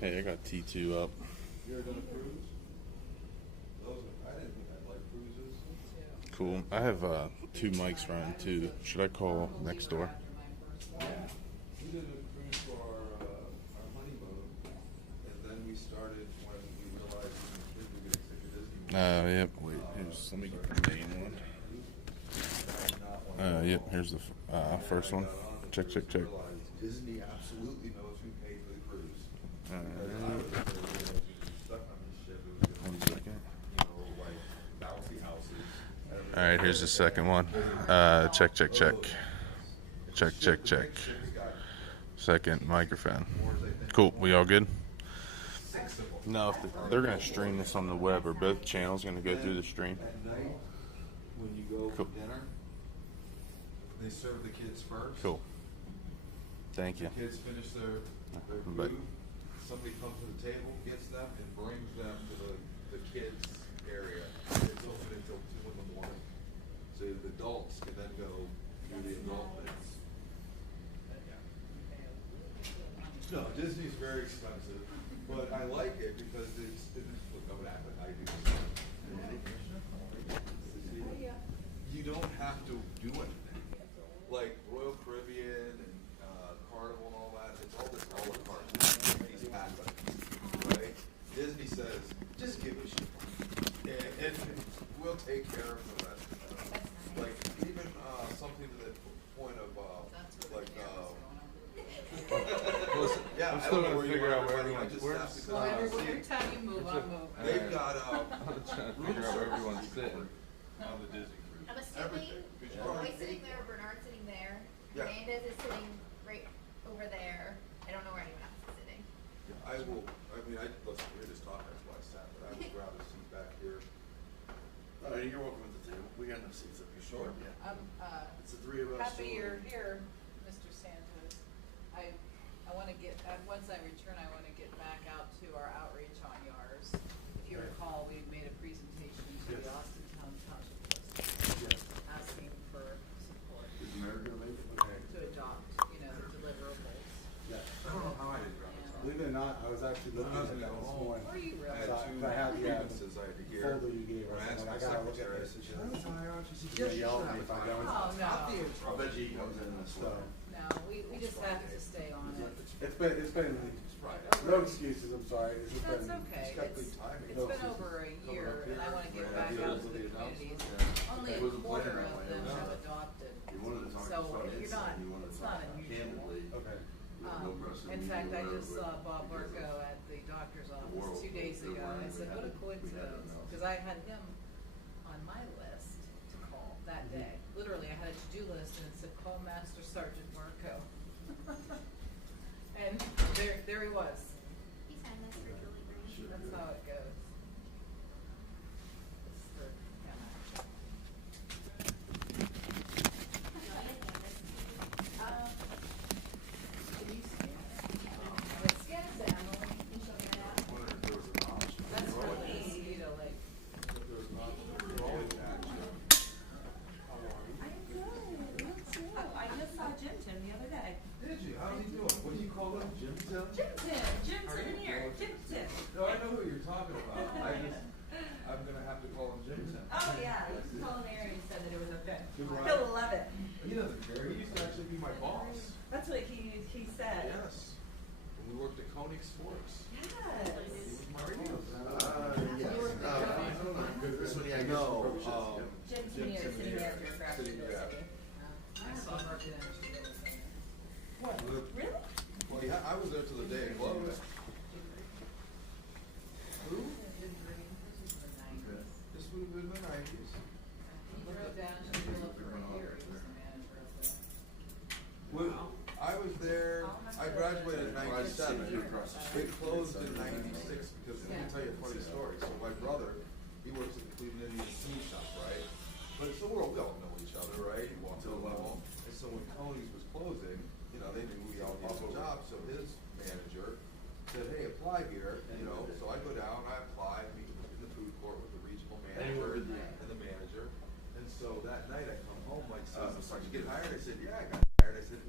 Hey, I got T2 up. You ever done a cruise? I didn't think I'd like cruises. Cool. I have two mics running too. Should I call next door? We did a cruise for our honeymoon, and then we started when we realized the kids were getting sick of Disney. Yep. Wait, let me get the main one. Yep, here's the first one. Check. Disney absolutely knows who paid for the cruise. Stuck on this ship. It was 1 second. like bouncy houses. All right, here's the second one. Check. Check. Second microphone. Cool. We all good? No, if they're gonna stream this on the web, or both channels gonna go through the stream. At night, when you go for dinner, they serve the kids first. Cool. Thank you. The kids finish their Bye. food. Somebody comes to the table, gets them, and brings them to the kids area. It's open until 2 in the morning. So the adults can then go do the adult things. No, Disney's very expensive, but I like it because it's look, I'm gonna act like I do. You don't have to do anything. Like Royal Caribbean and Carnival and all that, it's all this a la carte. These happen, right? Disney says, just give us your money, and we'll take care of the rest. Like even something to the point of like. Listen, yeah, I'm I still don't know gonna where you figure are, out where everybody. I everyone's just where's- have to Well, every see. time you move, I'll move. They've got I'm trying to figure out where everyone's sitting. on the Disney cruise. I'm assuming Everything. Roy's sitting there, Bernard's sitting there, Yeah. Hernandez is sitting right over there. I don't know where anyone else is sitting. I will. I mean, listen. We're just talking. That's why I sat. But I would grab a seat back here. You're welcome at the table. We got enough seats up here. Sure. Yeah. It's the three of us. Happy you're here, Mr. Santos. I want to get, once I return, I want to get back out to our outreach on YARS. If you recall, we made a presentation to the Yes. Austin Township Trust, Yes. asking for support Is America make it? Okay. to adopt, the deliverables. Yeah. I don't know how I didn't grab a top. Believe it or not, I was actually looking at that this morning. Were you I really? had So two I have the grievances I had to hear. folder you gave us. When I asked I'm my like, I gotta look at secretary, I this. said, "Should I retire?" She said, You're "Yes, you yelling should if I retire." don't. Oh, no. I bet you he comes in this So, way. No, we just have to stay on it. it's been, Friday. no excuses, I'm sorry. This has That's been, okay. It's got good timing. It's been over a year, and I want to get back out to the communities. Only a quarter of them have adopted. You wanted to talk So about you're inside, not, you wanted to it's talk not unusual. candidly. okay. In fact, I just saw Bob Barco at the doctor's office 2 days ago, and I said, what a coincidence, because I had him on my list to call that day. Literally, I had a to-do list, and it said, call Master Sergeant Barco. And there he was. He's had this for delivery. That's how it goes. It's the, Can you scan it? Scan it down. I wondered if there was an option. That's for the mosquito, like. If there was an option for rolling action. I just saw Jim Tim the other day. Did you? How's he doing? What do you call him? Jim Tim? Jim's in here. Jim Tim. No, I know who you're talking about. I'm gonna have to call him Jim Tim. Oh yeah, he's culinary and said that it was a fit. Good one. He'll love it. He doesn't care. He used to actually be my boss. That's what he said. Yes. When we worked at Koenig Sports. He Yes. was my boss. Yes. This one, yeah, I guess No, you probably should. Jim's Jim here Tim sitting here. there for a craft Sitting there. city. I saw her get in. What? Really? Well, yeah, I was there till the day it closed. Who? This would have been the 90s. He drove down, she drove up for a year, he was the manager of the. When I was there, I graduated in 97. It closed in 96 because, let me tell you a funny story. So my brother, he works at the Cleveland Indian Tea Shop, right? But it's the world, we all know each other, right? He walked to the level. And so when Coney's was closing, they knew we all needed a job. So his manager said, hey, apply here, So I go down, I apply, meet in the food court with the regional manager and the manager. And so that night I come home, like, so did you get hired? I said, yeah, I got hired. I said,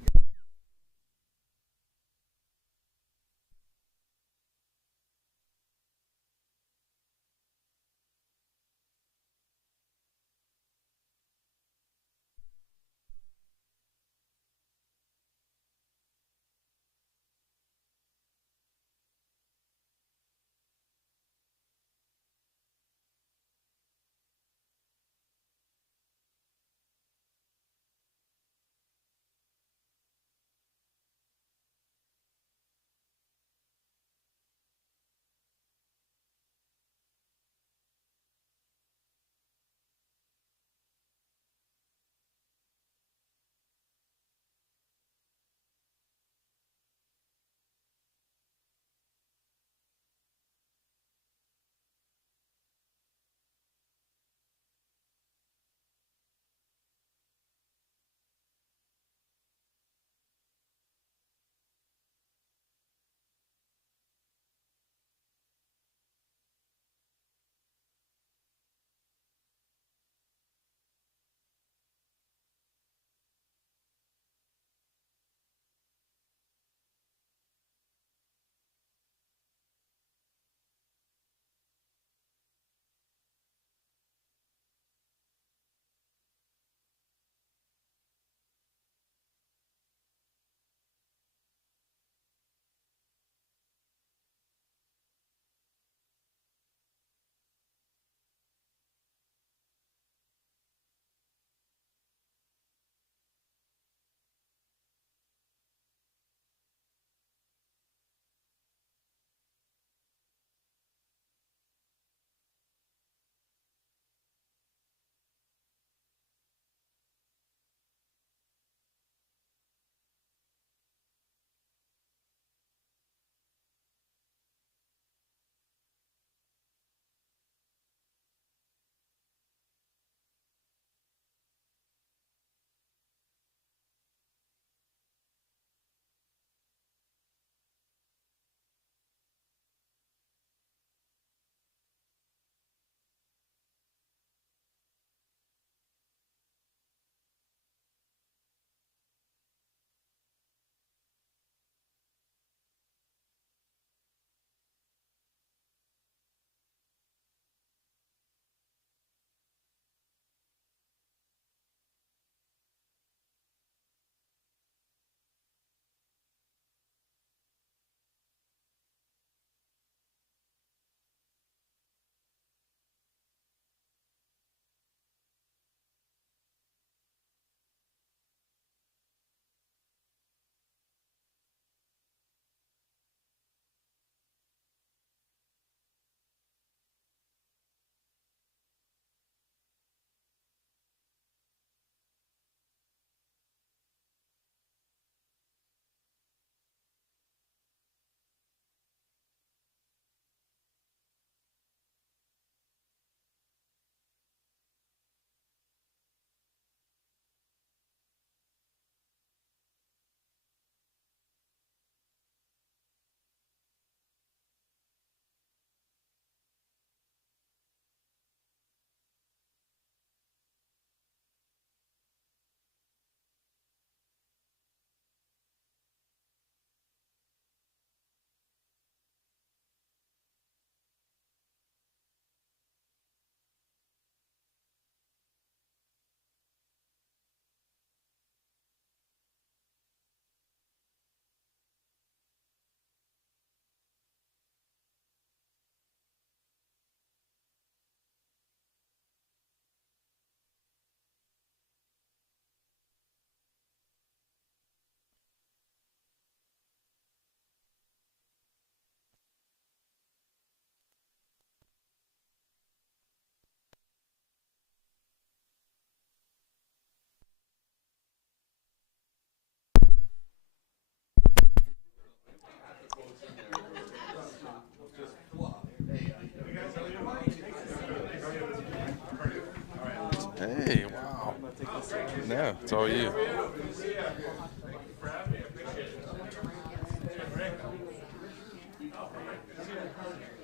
It's all you.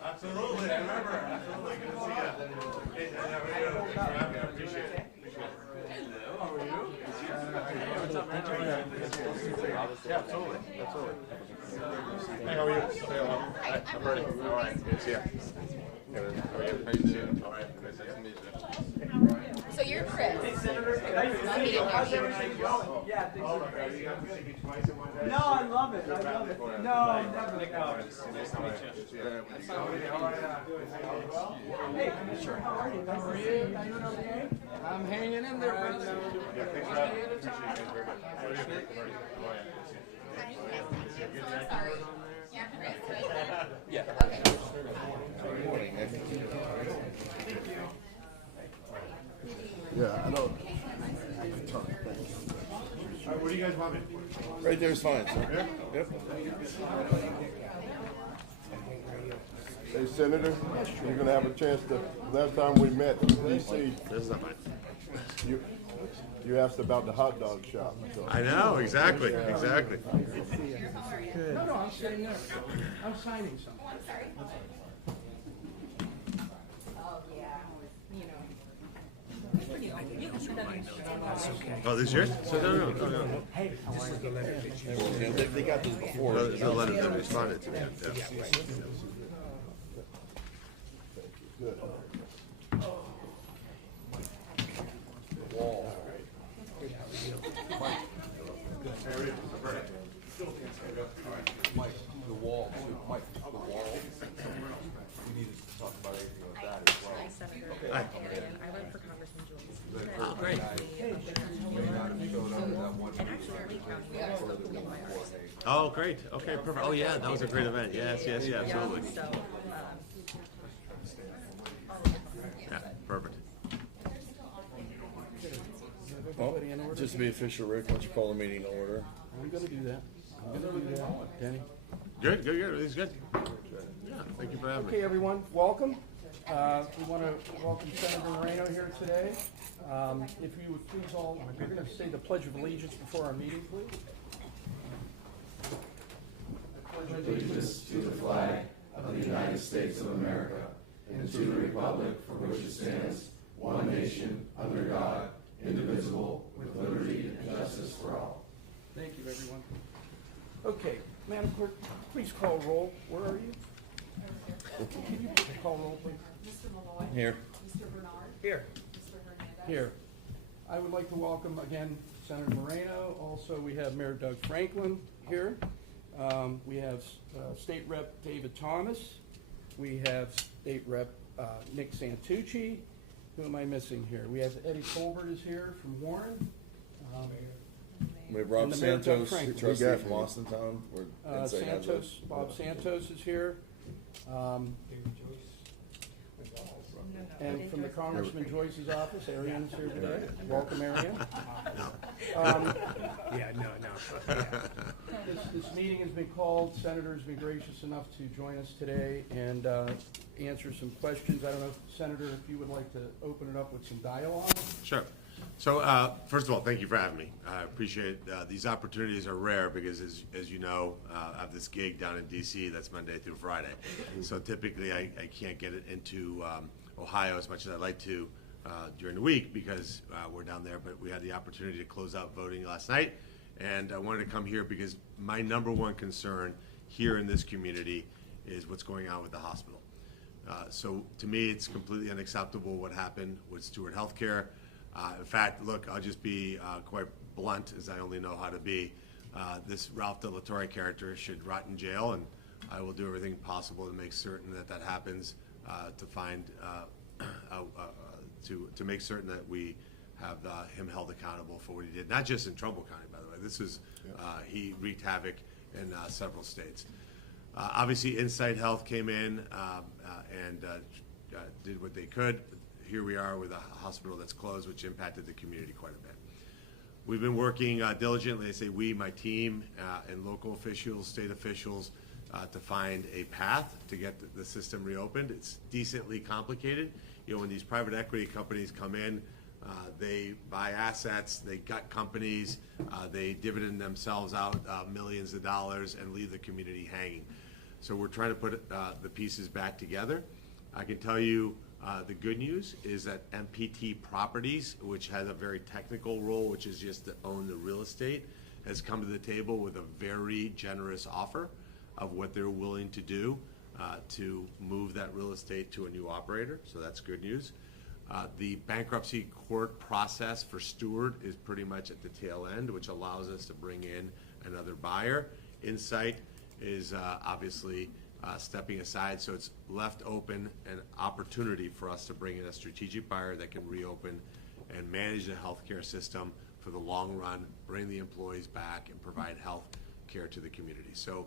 Absolutely, I remember. Absolutely, good to see you. Hey, thanks for having me. I appreciate it. Hello, how are you? Hey, what's up, man? How are you? Yeah, absolutely. Absolutely. Hey, how are you? I'm Bernie. All right, good to see you. How are you? How you doing? All right, nice to meet you. So you're Chris. Hey, Senator, Love meeting you. how's everything going? Yeah, things Oh, are my God, great. you got to see me twice in one day? No, I love it. I love it. No, never. Nice to meet you. How are you? Hey, Commissioner, how are you? Nice to see you. You doing okay? I'm hanging in there, brother. Yeah, thanks for having me. Appreciate you guys very much. How are you? How are you? Hi, nice to meet you. So I'm sorry. You're Chris, right? Yeah. Okay. Yeah, I don't. All right, what do you guys want me? Right there's fine, sir. Yep. Hey, Senator, you're gonna have a chance to. Last time we met in D.C., This is not mine. you asked about the hot dog shop. So. I know, exactly, exactly. No, no, I'm sitting there. I'm signing something. Oh, I'm sorry. Oh, yeah. Oh, this is yours? No. They got this before. No, there's a letter that responded to me. Yeah. Good. Mike, the wall, too. Mike, the wall. We need to talk about anything with that as well. Hi, Senator. Hi. I run for Congressman Joyce. Oh, great. May not have showed up at that one meeting. Oh, great. Okay, perfect. Oh, yeah, that was a great event. Yes, absolutely. So, Yeah, perfect. Well, just to be official, Rick, why don't you call the meeting to order? I'm gonna do that. I'm gonna do that. Denny. Good. It's good. Yeah, thank you for having me. Okay, everyone, welcome. We want to welcome Senator Moreno here today. If you would please all, we're going to say the Pledge of Allegiance before our meeting, please. Allegiance to the flag of the United States of America and to the republic for which it stands, one nation, under God, indivisible, with liberty and justice for all. Thank you, everyone. Okay, Madam Clerk, please call roll. Where are you? Can you call roll, please? Mr. Malloy. Here. Mr. Bernard. Here. Mr. Hernandez. Here. I would like to welcome again Senator Moreno. Also, we have Mayor Doug Franklin here. We have State Rep David Thomas. We have State Rep Nick Santucci. Who am I missing here? We have Eddie Colbert is here from Warren. We have Rob And the Mayor Doug Santos, Franklin. trustee from Austintown. Santos, Bob Santos is here. And from the Congressman Joyce's office, Arian's here today. Welcome, Arian. This meeting has been called. Senator's been gracious enough to join us today and answer some questions. I don't know, Senator, if you would like to open it up with some dialogue? Sure. So, first of all, thank you for having me. I appreciate these opportunities are rare because, as you know, I have this gig down in D.C. that's Monday through Friday. So typically I can't get it into Ohio as much as I'd like to during the week because we're down there. But we had the opportunity to close out voting last night, and I wanted to come here because my number one concern here in this community is what's going on with the hospital. So to me, it's completely unacceptable what happened with Stewart Healthcare. In fact, look, I'll just be quite blunt, as I only know how to be. This Ralph De La Torre character should rot in jail, and I will do everything possible to make certain that that happens, to find, to make certain that we have him held accountable for what he did. Not just in Trumbull County, by the way. This is, he wreaked havoc in several states. Obviously, Insight Health came in and did what they could. Here we are with a hospital that's closed, which impacted the community quite a bit. We've been working diligently, I say we, my team, and local officials, state officials, to find a path to get the system reopened. It's decently complicated. You know, when these private equity companies come in, They buy assets, they gut companies, they dividend themselves out millions of dollars and leave the community hanging. So we're trying to put the pieces back together. I can tell you the good news is that MPT Properties, which has a very technical role, which is just to own the real estate, has come to the table with a very generous offer of what they're willing to do to move that real estate to a new operator. So that's good news. The bankruptcy court process for Stewart is pretty much at the tail end, which allows us to bring in another buyer. Insight is obviously stepping aside, so it's left open an opportunity for us to bring in a strategic buyer that can reopen and manage the healthcare system for the long run, bring the employees back, and provide health care to the community. So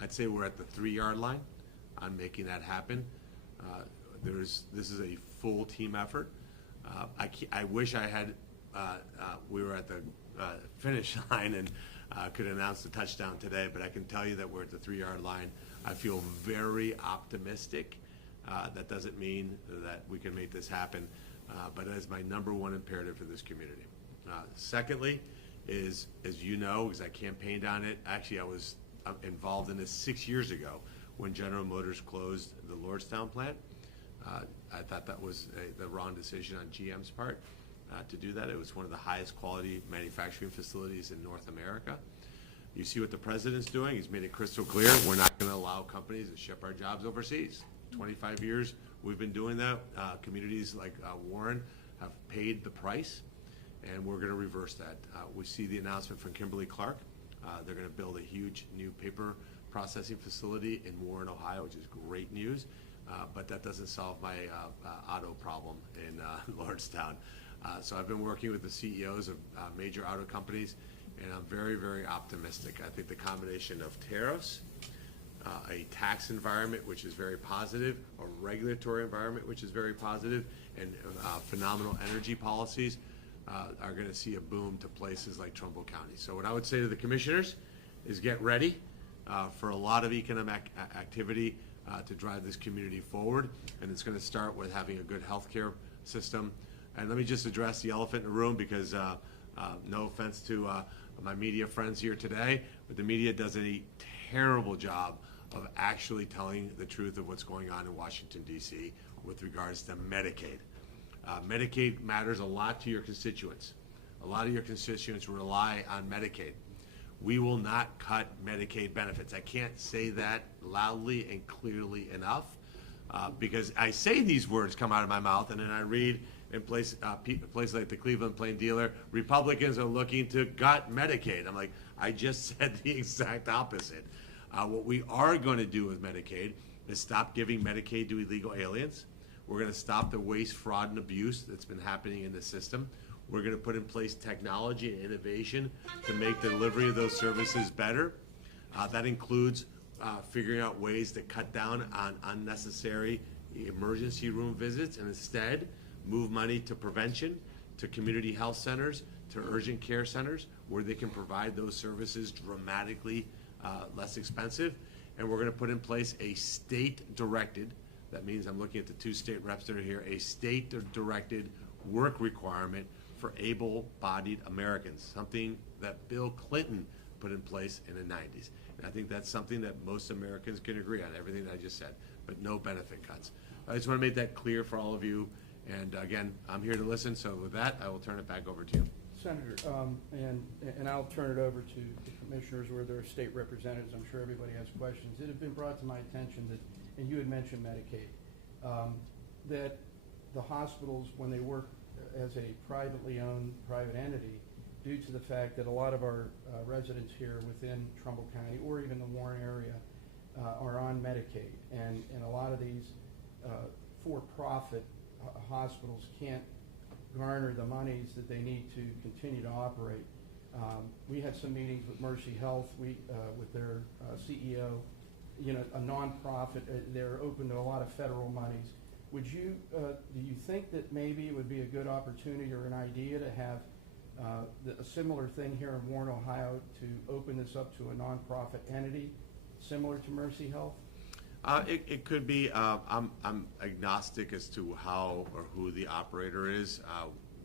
I'd say we're at the 3-yard line on making that happen. This is a full team effort. I wish I had, we were at the finish line and could announce the touchdown today, but I can tell you that we're at the 3-yard line. I feel very optimistic. That doesn't mean that we can make this happen, but it is my #1 imperative for this community. Secondly is, as you know, because I campaigned on it, actually I was involved in this 6 years ago when General Motors closed the Lordstown plant. I thought that was the wrong decision on GM's part to do that. It was one of the highest quality manufacturing facilities in North America. You see what the president's doing. He's made it crystal clear. We're not going to allow companies to ship our jobs overseas. 25 years we've been doing that. Communities like Warren have paid the price, and we're going to reverse that. We see the announcement from Kimberly-Clark. They're going to build a huge new paper processing facility in Warren, Ohio, which is great news. But that doesn't solve my auto problem in Lordstown. So I've been working with the CEOs of major auto companies, and I'm very, very optimistic. I think the combination of tariffs, a tax environment which is very positive, a regulatory environment which is very positive, and phenomenal energy policies are going to see a boom to places like Trumbull County. So what I would say to the commissioners is get ready for a lot of economic activity to drive this community forward, and it's going to start with having a good healthcare system. And let me just address the elephant in the room, because no offense to my media friends here today, but the media does a terrible job of actually telling the truth of what's going on in Washington, D.C. with regards to Medicaid. Medicaid matters a lot to your constituents. A lot of your constituents rely on Medicaid. We will not cut Medicaid benefits. I can't say that loudly and clearly enough, because I say these words come out of my mouth, and then I read in place like the Cleveland Plain Dealer, Republicans are looking to gut Medicaid. I'm like, I just said the exact opposite. What we are going to do with Medicaid is stop giving Medicaid to illegal aliens. We're going to stop the waste, fraud, and abuse that's been happening in the system. We're going to put in place technology and innovation to make the delivery of those services better. That includes figuring out ways to cut down on unnecessary emergency room visits and instead move money to prevention, to community health centers, to urgent care centers, where they can provide those services dramatically less expensive. And we're going to put in place a state-directed, that means I'm looking at the 2 state reps that are here, a state-directed work requirement for able-bodied Americans, something that Bill Clinton put in place in the 90s. And I think that's something that most Americans can agree on, everything that I just said, but no benefit cuts. I just want to make that clear for all of you. And again, I'm here to listen, so with that, I will turn it back over to you. Senator, and I'll turn it over to the commissioners where there are state representatives. I'm sure everybody has questions. It had been brought to my attention that, and you had mentioned Medicaid, that the hospitals, when they work as a privately owned private entity, due to the fact that a lot of our residents here within Trumbull County or even the Warren area are on Medicaid, and a lot of these for-profit hospitals can't garner the monies that they need to continue to operate. We had some meetings with Mercy Health, with their CEO, a nonprofit. They're open to a lot of federal monies. Would you, do you think that maybe it would be a good opportunity or an idea to have a similar thing here in Warren, Ohio, to open this up to a nonprofit entity similar to Mercy Health? It could be. I'm agnostic as to how or who the operator is.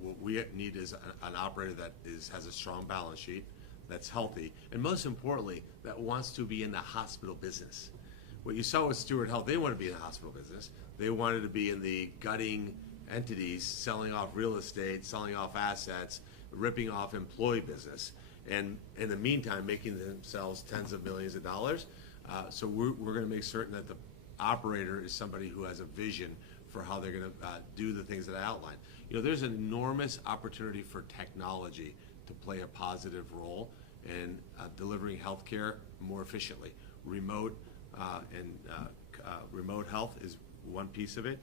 what we need is an operator that has a strong balance sheet, that's healthy, and most importantly, that wants to be in the hospital business. What you saw with Stewart Health, they want to be in the hospital business. They wanted to be in the gutting entities, selling off real estate, selling off assets, ripping off employee business, and in the meantime, making themselves tens of millions of dollars. So we're going to make certain that the operator is somebody who has a vision for how they're going to do the things that I outlined. You know, there's an enormous opportunity for technology to play a positive role in delivering healthcare more efficiently. Remote health is one piece of it.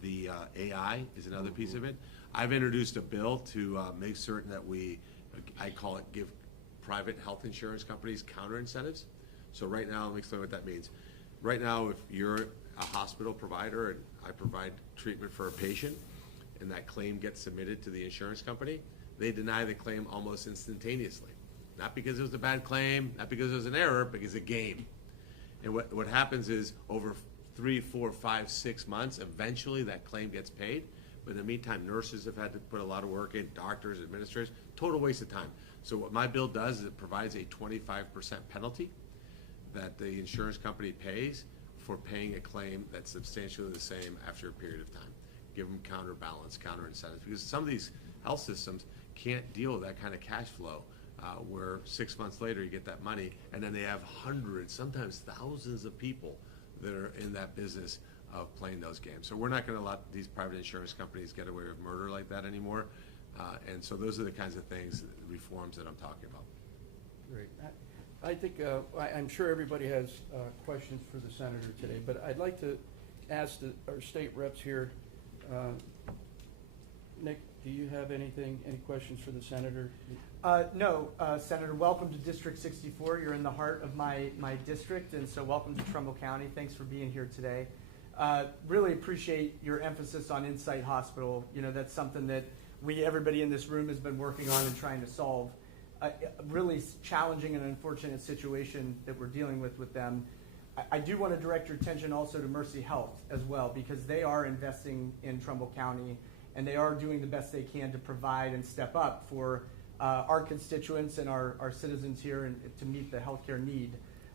The AI is another piece of it. I've introduced a bill to make certain that I call it, give private health insurance companies counter incentives. So right now, let me explain what that means. Right now, if you're a hospital provider and I provide treatment for a patient and that claim gets submitted to the insurance company, they deny the claim almost instantaneously. Not because it was a bad claim, not because it was an error, because it's a game. And what happens is over 3, 4, 5, 6 months, eventually that claim gets paid. But in the meantime, nurses have had to put a lot of work in, doctors, administrators, total waste of time. So what my bill does is it provides a 25% penalty that the insurance company pays for paying a claim that's substantially the same after a period of time. Give them counterbalance, counter incentives, because some of these health systems can't deal with that kind of cash flow where 6 months later you get that money and then they have hundreds, sometimes thousands of people that are in that business of playing those games. So we're not going to let these private insurance companies get away with murder like that anymore. And so those are the kinds of things, reforms that I'm talking about. Great. I think, I'm sure everybody has questions for the senator today, but I'd like to ask our state reps here. Nick, do you have any questions for the senator? No, Senator, welcome to District 64. You're in the heart of my district, and so welcome to Trumbull County. Thanks for being here today. Really appreciate your emphasis on Insight Hospital. You know, that's something that everybody in this room has been working on and trying to solve. A really challenging and unfortunate situation that we're dealing with them. I do want to direct your attention also to Mercy Health as well, because they are investing in Trumbull County and they are doing the best they can to provide and step up for our constituents and our citizens here and to meet the healthcare need.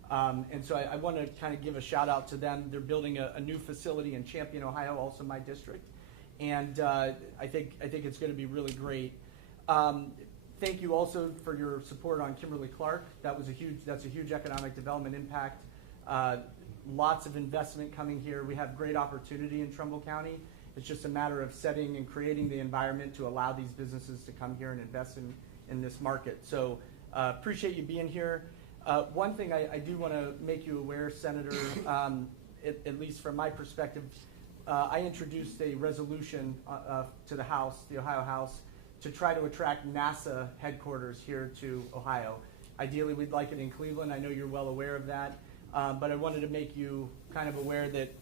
And so I want to kind of give a shout out to them. They're building a new facility in Champion, Ohio, also my district. And I think it's going to be really great. Thank you also for your support on Kimberly-Clark. That's a huge economic development impact. Lots of investment coming here. We have great opportunity in Trumbull County. It's just a matter of setting and creating the environment to allow these businesses to come here and invest in this market. So appreciate you being here. One thing I do want to make you aware, Senator, at least from my perspective, I introduced a resolution to the House, the Ohio House, to try to attract NASA headquarters here to Ohio. Ideally, we'd like it in Cleveland. I know you're well aware of that, but I wanted to make you kind of aware that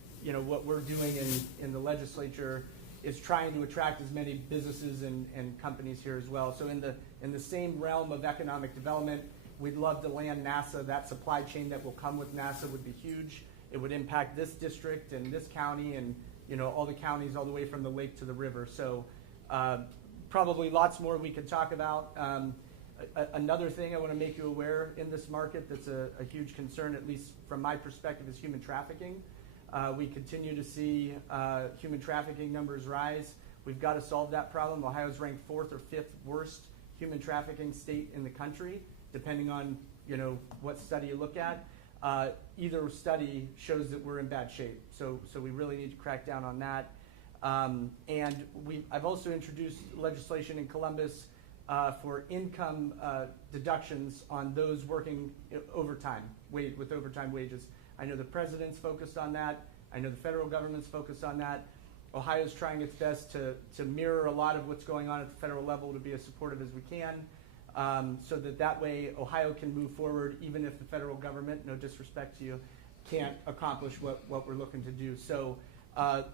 what we're doing in the legislature is trying to attract as many businesses and companies here as well. So in the same realm of economic development, we'd love to land NASA. That supply chain that will come with NASA would be huge. It would impact this district and this county and all the counties all the way from the lake to the river. So probably lots more we could talk about. Another thing I want to make you aware in this market that's a huge concern, at least from my perspective, is human trafficking. We continue to see human trafficking numbers rise. We've got to solve that problem. Ohio's ranked 4th or 5th worst human trafficking state in the country, depending on what study you look at. Either study shows that we're in bad shape. So we really need to crack down on that. And I've also introduced legislation in Columbus for income deductions on those working overtime, with overtime wages. I know the president's focused on that. I know the federal government's focused on that. Ohio's trying its best to mirror a lot of what's going on at the federal level to be as supportive as we can, so that way Ohio can move forward even if the federal government, no disrespect to you, can't accomplish what we're looking to do. So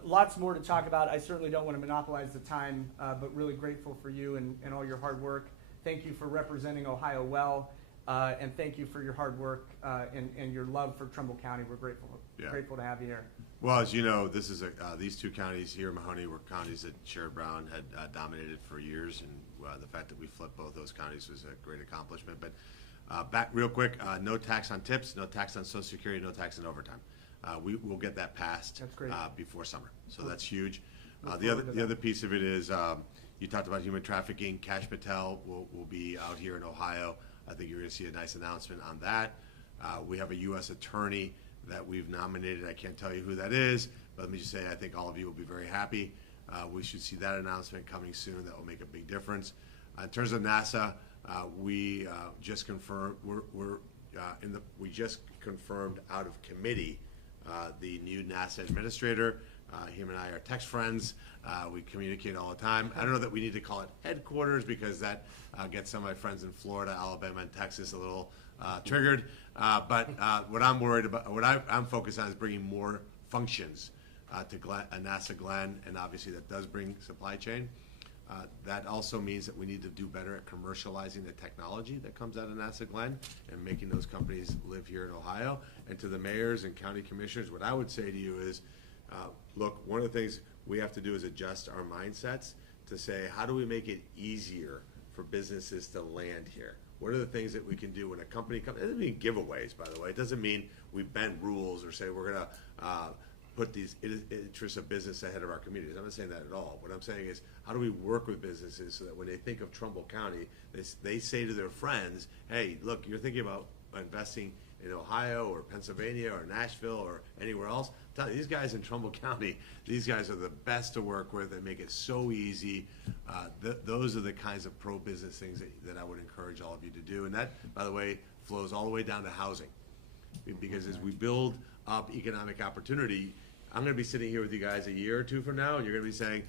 lots more to talk about. I certainly don't want to monopolize the time, but really grateful for you and all your hard work. Thank you for representing Ohio well. And thank you for your hard work and your love for Trumbull County. We're grateful to have you here. Well, as you know, this is these two counties here, Mahoney, were counties that Sherrod Brown had dominated for years, and the fact that we flipped both those counties was a great accomplishment. But back real quick, no tax on tips, no tax on Social Security, no tax on overtime. We will get that passed before summer, so that's huge. The other piece of it is you talked about human trafficking. Kash Patel will be out here in Ohio. I think you're going to see a nice announcement on that. We have a U.S. attorney that we've nominated. I can't tell you who that is, but let me just say I think all of you will be very happy. We should see that announcement coming soon. That will make a big difference. In terms of NASA, we just confirmed we just confirmed out of committee the new NASA administrator. Him and I are text friends. We communicate all the time. I don't know that we need to call it headquarters because that gets some of my friends in Florida, Alabama, and Texas a little triggered. But what I'm worried about, what I'm focused on is bringing more functions to NASA Glenn, and obviously that does bring supply chain. That also means that we need to do better at commercializing the technology that comes out of NASA Glenn and making those companies live here in Ohio. And to the mayors and county commissioners, what I would say to you is, look, one of the things we have to do is adjust our mindsets to say, how do we make it easier for businesses to land here? What are the things that we can do when a company comes? It doesn't mean giveaways, by the way. It doesn't mean we bend rules or say we're going to put these interests of business ahead of our communities. I'm not saying that at all. What I'm saying is, how do we work with businesses so that when they think of Trumbull County, they say to their friends, hey, look, you're thinking about investing in Ohio or Pennsylvania or Nashville or anywhere else. I'm telling you, these guys in Trumbull County, these guys are the best to work with. They make it so easy. Those are the kinds of pro-business things that I would encourage all of you to do. And that, by the way, flows all the way down to housing. Because as we build up economic opportunity, I'm going to be sitting here with you guys a year or two from now, and you're going to be saying,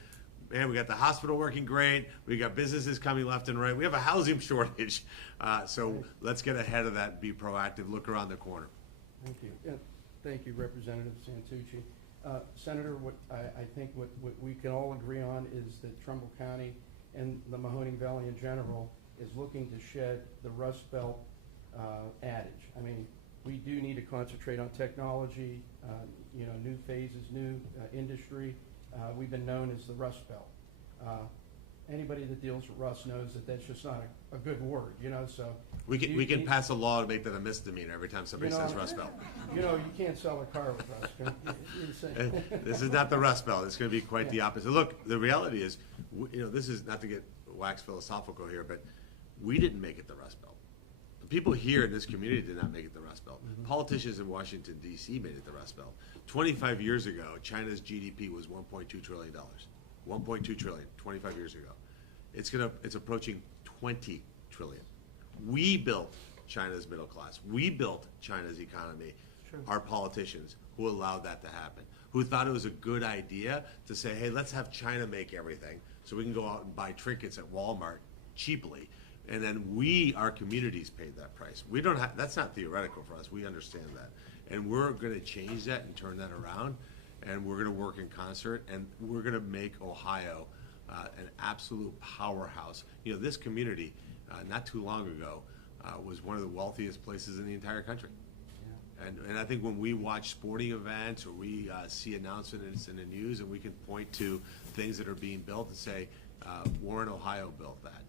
man, we got the hospital working great. We got businesses coming left and right. We have a housing shortage. So let's get ahead of that, be proactive, look around the corner. Thank you. Yeah, thank you, Representative Santucci. Senator, I think what we can all agree on is that Trumbull County and the Mahoning Valley in general is looking to shed the Rust Belt adage. I mean, we do need to concentrate on technology, new phases, new industry. We've been known as the Rust Belt. Anybody that deals with rust knows that that's just not a good word, so. We can pass a law to make that a misdemeanor every time somebody says Rust Belt. You can't sell a car with rust. This is not the Rust Belt. It's going to be quite the opposite. Look, the reality is, this is not to get wax philosophical here, but we didn't make it the Rust Belt. The people here in this community did not make it the Rust Belt. Mm-hmm. Politicians in Washington, D.C. made it the Rust Belt. 25 years ago, China's GDP was $1.2 trillion. 1.2 trillion, 25 years ago. It's approaching 20 trillion. We built China's middle class. We built China's economy. Sure. Our politicians who allowed that to happen, who thought it was a good idea to say, hey, let's have China make everything so we can go out and buy trinkets at Walmart cheaply. And then our communities paid that price. We don't have, that's not theoretical for us. We understand that. And we're going to change that and turn that around. And we're going to work in concert. And we're going to make Ohio an absolute powerhouse. This community, not too long ago, was one of the wealthiest places in the entire country. Yeah. And I think when we watch sporting events or we see announcements in the news and we can point to things that are being built and say, Warren, Ohio built that.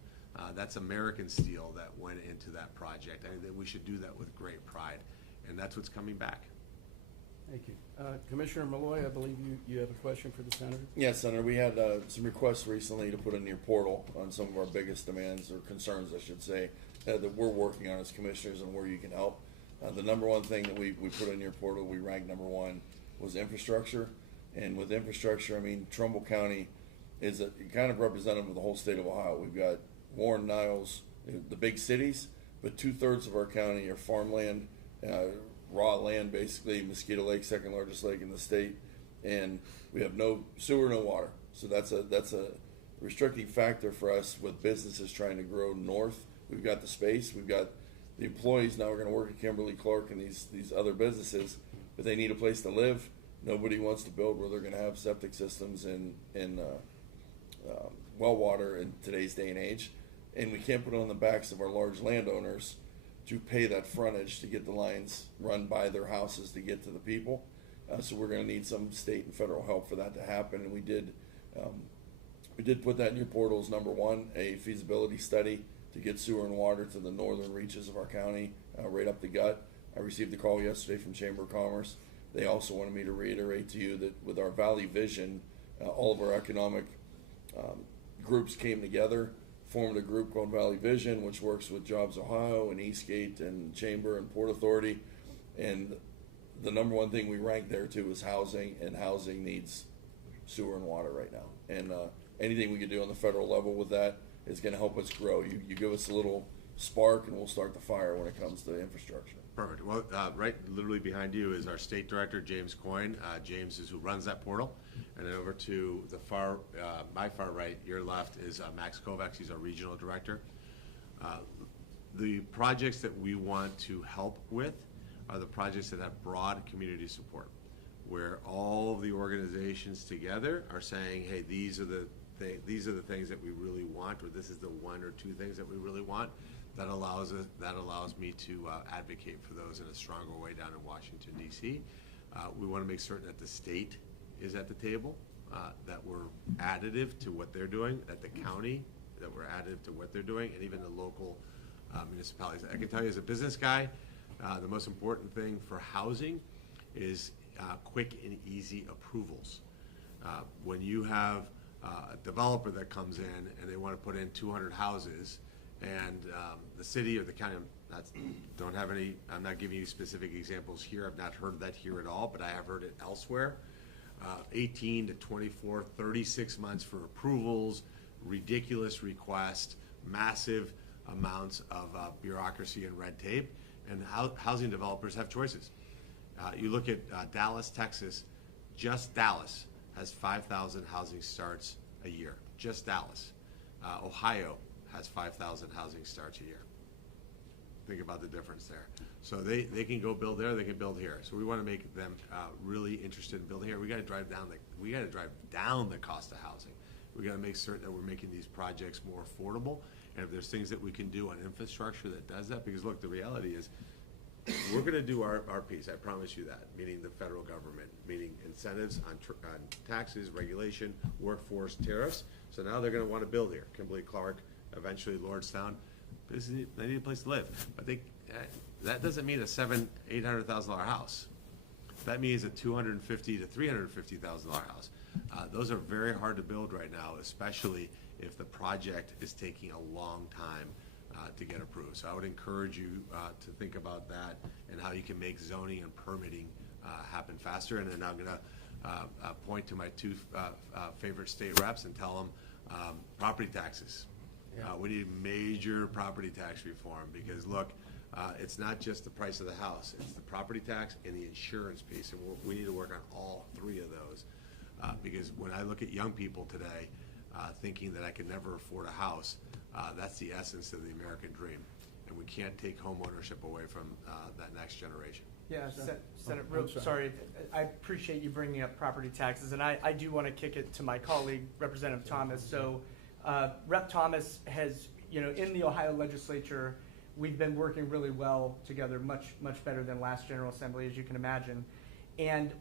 That's American steel that went into that project. I think that we should do that with great pride, and that's what's coming back. Thank you. Commissioner Malloy, I believe you have a question for the Senator? Yes, Senator. We had some requests recently to put in your portal on some of our biggest demands or concerns, I should say, that we're working on as commissioners and where you can help. The number one thing that we put in your portal, we ranked number one, was infrastructure. And with infrastructure, I mean, Trumbull County is kind of representative of the whole state of Ohio. We've got Warren, Niles, the big cities, but 2/3 of our county are farmland, raw land, basically. Mosquito Lake, second largest lake in the state, and we have no sewer, no water. So that's a restricting factor for us with businesses trying to grow north. We've got the space, we've got the employees. Now we're going to work at Kimberly-Clark and these other businesses, but they need a place to live. Nobody wants to build where they're going to have septic systems and well water in today's day and age. And we can't put it on the backs of our large landowners to pay that frontage to get the lines run by their houses to get to the people. So we're going to need some state and federal help for that to happen, and we did put that in your portals. Number one, a feasibility study to get sewer and water to the northern reaches of our county, right up the gut. I received a call yesterday from Chamber of Commerce. They also wanted me to reiterate to you that with our Valley Vision, all of our economic groups came together, formed a group called Valley Vision, which works with Jobs Ohio and Eastgate and Chamber and Port Authority. And the number one thing we rank there too is housing, and housing needs sewer and water right now. And anything we can do on the federal level with that is going to help us grow. You give us a little spark and we'll start the fire when it comes to infrastructure. Perfect. Well, right, literally behind you is our state director, James Coyne. James is who runs that portal. And then over to the my far right, your left, is Max Kovacs. He's our regional director. The projects that we want to help with are the projects that have broad community support, where all of the organizations together are saying, hey, these are the things that we really want, or this is the one or two things that we really want. That allows me to advocate for those in a stronger way down in Washington, D.C. We want to make certain that the state is at the table, that we're additive to what they're doing, at the county, that we're additive to what they're doing, and even the local municipalities. I can tell you as a business guy, the most important thing for housing is quick and easy approvals. When you have a developer that comes in and they want to put in 200 houses, and the city or the county, don't have any, I'm not giving you specific examples here, I've not heard that here at all, but I have heard it elsewhere. 18 to 24, 36 months for approvals, ridiculous requests, massive amounts of bureaucracy and red tape, and housing developers have choices. You look at Dallas, Texas, just Dallas has 5,000 housing starts a year, just Dallas. Ohio has 5,000 housing starts a year. Think about the difference there. So they can go build there, they can build here. So we want to make them really interested in building here. We got to drive down the cost of housing. We got to make certain that we're making these projects more affordable. And if there's things that we can do on infrastructure that does that, because look, the reality is we're going to do our piece. I promise you that. Meaning the federal government, meaning incentives on taxes, regulation, workforce, tariffs. So now they're going to want to build here. Kimberly-Clark, eventually Lordstown. They need a place to live, but that doesn't mean a $800,000 house. That means a $250,000 to $350,000 house. Those are very hard to build right now, especially if the project is taking a long time to get approved. So I would encourage you to think about that and how you can make zoning and permitting happen faster. And then I'm going to point to my two favorite state reps and tell them property taxes. We need major property tax reform because, look, it's not just the price of the house. It's the property tax and the insurance piece. And we need to work on all three of those because when I look at young people today thinking that I could never afford a house, that's the essence of the American dream. And we can't take home ownership away from that next generation. Yeah, Senator, sorry, I appreciate you bringing up property taxes, and I do want to kick it to my colleague, Representative Thomas. So Rep. Thomas has, in the Ohio legislature, we've been working really well together, much better than last General Assembly, as you can imagine. And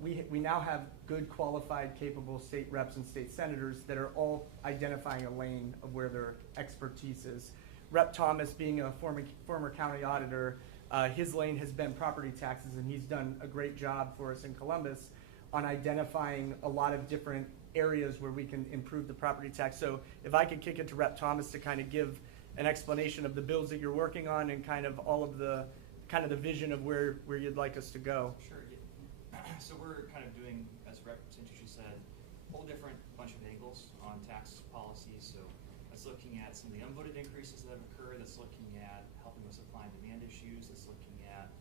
we now have good, qualified, capable state reps and state senators that are all identifying a lane of where their expertise is. Rep. Thomas, being a former county auditor, his lane has been property taxes, and he's done a great job for us in Columbus on identifying a lot of different areas where we can improve the property tax. So if I could kick it to Rep. Thomas to kind of give an explanation of the bills that you're working on and kind of all of the vision of where you'd like us to go. Sure. Yeah. So we're kind of doing, as Rep. Santucci said, a whole different bunch of angles on tax policy. So that's looking at some of the unvoted increases that have occurred. That's looking at helping with supply and demand issues. That's looking at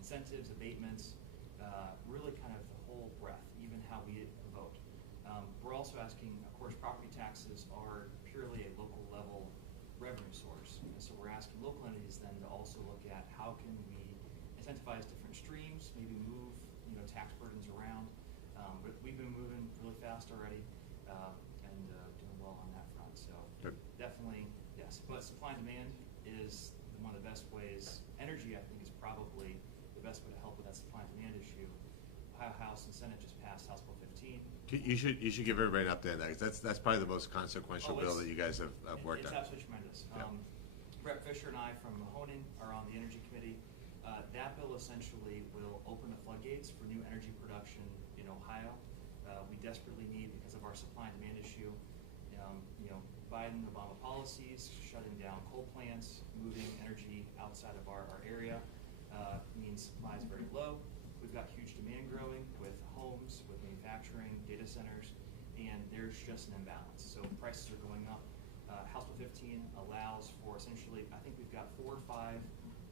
incentives, abatements, really kind of the whole breadth, even how we vote. We're also asking, of course, property taxes are purely a local level revenue source. And so we're asking local entities then to also look at how can we incentivize different streams, maybe move tax burdens around. But we've been moving really fast already and doing well on that front. So definitely, yes. But supply and demand is the one of the best ways, energy I think is probably the best way to help with that supply and demand issue. Ohio House and Senate just passed House Bill 15. You should give everybody an update on that, 'cause that's probably the most consequential bill that you guys have worked It's on. absolutely tremendous. Yeah. Rep. Fisher and I from Mahoning are on the Energy Committee. That bill essentially will open the floodgates for new energy production in Ohio. We desperately need, because of our supply and demand issue, Biden-Obama policies, shutting down coal plants, moving energy outside of our area means supply is very low. We've got huge demand growing with homes, with manufacturing, data centers, and there's just an imbalance. So prices are going up. House Bill 15 allows for essentially, I think we've got 4 or 5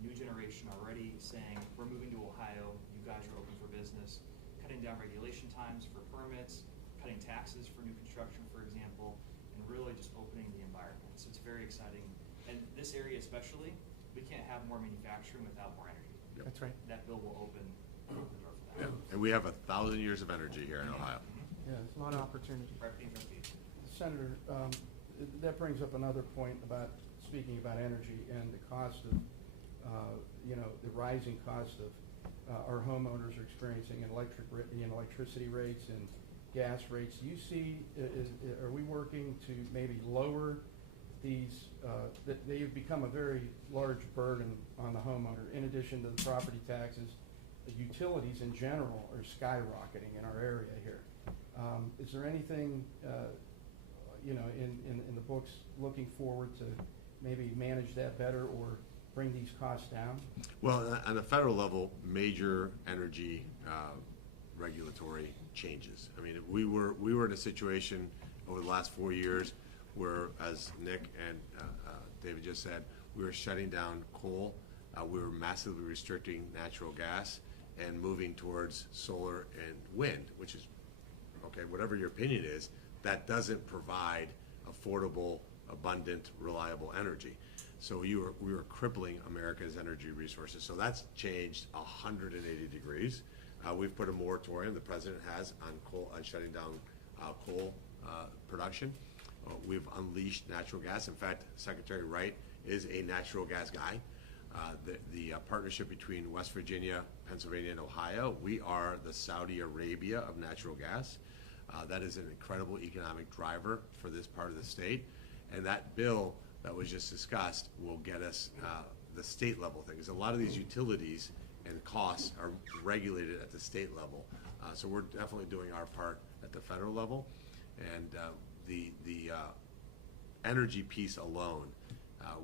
new generation already saying, we're moving to Ohio, you guys are open for business, cutting down regulation times for permits, cutting taxes for new construction, for example, and really just opening the environment. So it's very exciting. And this area especially, we can't have more manufacturing without more energy. That's right. That bill will open the door for that. Yeah. And we have 1,000 years of energy here in Ohio. Yeah, there's a lot of opportunity. Right beneath our feet. Senator, that brings up another point about speaking about energy and the cost of, the rising cost of our homeowners are experiencing in electricity rates and gas rates. Do you see, are we working to maybe lower these, that they have become a very large burden on the homeowner, in addition to the property taxes? The utilities in general are skyrocketing in our area here. Is there anything, in the books looking forward to maybe manage that better or bring these costs down? Well, on a federal level, major energy regulatory changes. I mean, we were in a situation over the last 4 years where, as Nick and David just said, we were shutting down coal, we were massively restricting natural gas, and moving towards solar and wind, which is, okay, whatever your opinion is, that doesn't provide affordable, abundant, reliable energy. So we were crippling America's energy resources. So that's changed 180 degrees. We've put a moratorium, the president has, on coal, on shutting down coal production. We've unleashed natural gas. In fact, Secretary Wright is a natural gas guy. The partnership between West Virginia, Pennsylvania, and Ohio, we are the Saudi Arabia of natural gas. That is an incredible economic driver for this part of the state. And that bill that was just discussed will get us the state level things. A lot of these utilities and costs are regulated at the state level. So we're definitely doing our part at the federal level. And the energy piece alone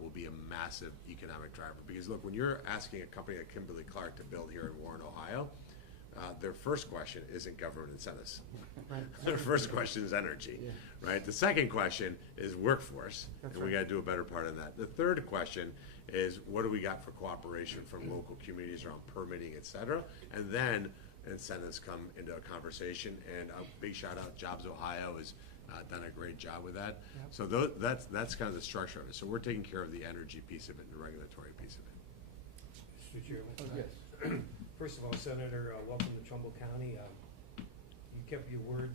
will be a massive economic driver. Because look, when you're asking a company like Kimberly-Clark to build here in Warren, Ohio, their first question isn't government incentives. Right. Their first question is energy, right? The second question is workforce, and we got to do a better part of that. The third question is, what do we got for cooperation from local communities around permitting, et cetera? And then incentives come into a conversation, and a big shout out, Jobs Ohio has done a great job with that. Yep. So that's kind of the structure of it. So we're taking care of the energy piece of it and the regulatory piece of it. Mr. Chairman. Yes. First of all, Senator, welcome to Trumbull County. You kept your word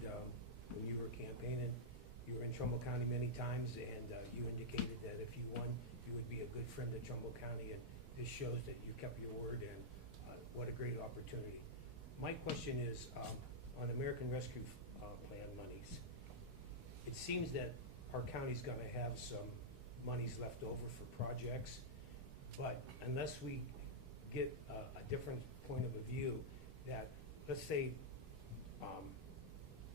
when you were campaigning. You were in Trumbull County many times, and you indicated that if you won, you would be a good friend of Trumbull County, and this shows that you kept your word, and what a great opportunity. My question is, on American Rescue Plan monies, it seems that our county's gonna have some monies left over for projects, but unless we get a different point of view, that, let's say,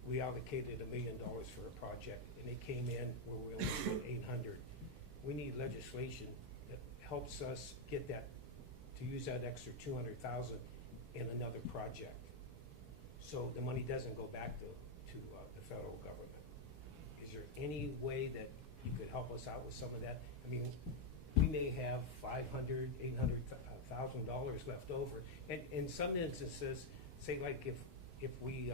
we allocated $1 million for a project, and it came in where we only spent 800. We need legislation that helps us get that, to use that extra 200,000 in another project, so the money doesn't go back to the federal government. Is there any way that you could help us out with some of that? I mean, we may have $500,000, $800,000 left over, and in some instances, say like if we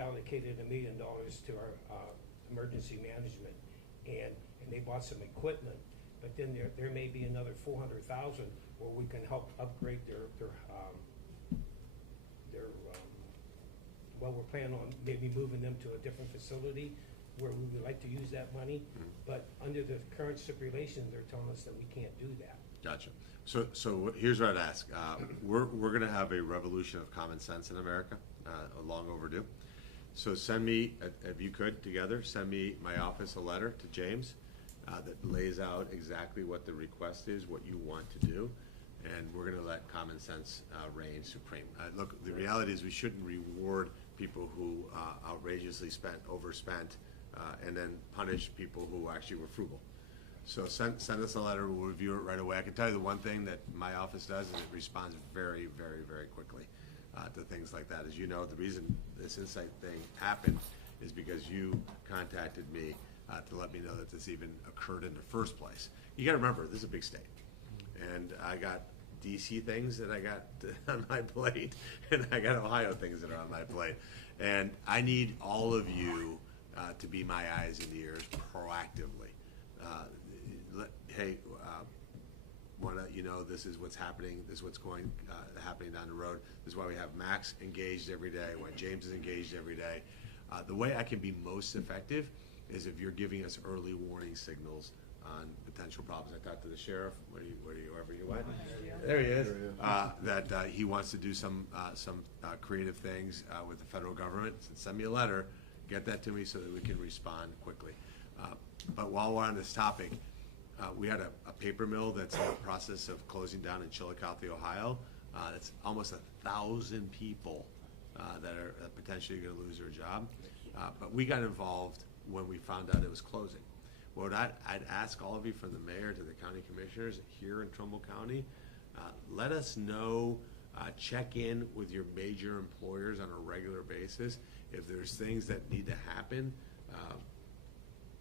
allocated $1 million to our emergency management, and they bought some equipment, but then there may be another $400,000 where we can help upgrade their well, we're planning on maybe moving them to a different facility. where we would like to use that money, but under the current stipulations, they're telling us that we can't do that. Gotcha. So here's what I'd ask. We're going to have a revolution of common sense in America, long overdue. So send me, if you could, together, send me my office a letter to James that lays out exactly what the request is, what you want to do, and we're going to let common sense reign supreme. Look, the reality is we shouldn't reward people who outrageously overspent, and then punish people who actually were frugal. So send us a letter, we'll review it right away. I can tell you the one thing that my office does is it responds very, very, very quickly to things like that. As you know, the reason this Insight thing happened is because you contacted me to let me know that this even occurred in the first place. You gotta remember, this is a big state. And I got DC things that I got on my plate, and I got Ohio things that are on my plate. And I need all of you to be my eyes and ears proactively. Hey, want to let you know this is what's happening, this is what's happening down the road. This is why we have Max engaged every day, why James is engaged every day. The way I can be most effective is if you're giving us early warning signals on potential problems. I talked to the sheriff, wherever you went. There he is. That he wants to do some creative things with the federal government. So send me a letter, get that to me so that we can respond quickly. But while we're on this topic, we had a paper mill that's in the process of closing down in Chillicothe, Ohio. It's almost 1,000 people that are potentially going to lose their job. But we got involved when we found out it was closing. What I'd ask all of you, from the mayor to the county commissioners here in Trumbull County, let us know, check in with your major employers on a regular basis. If there's things that need to happen,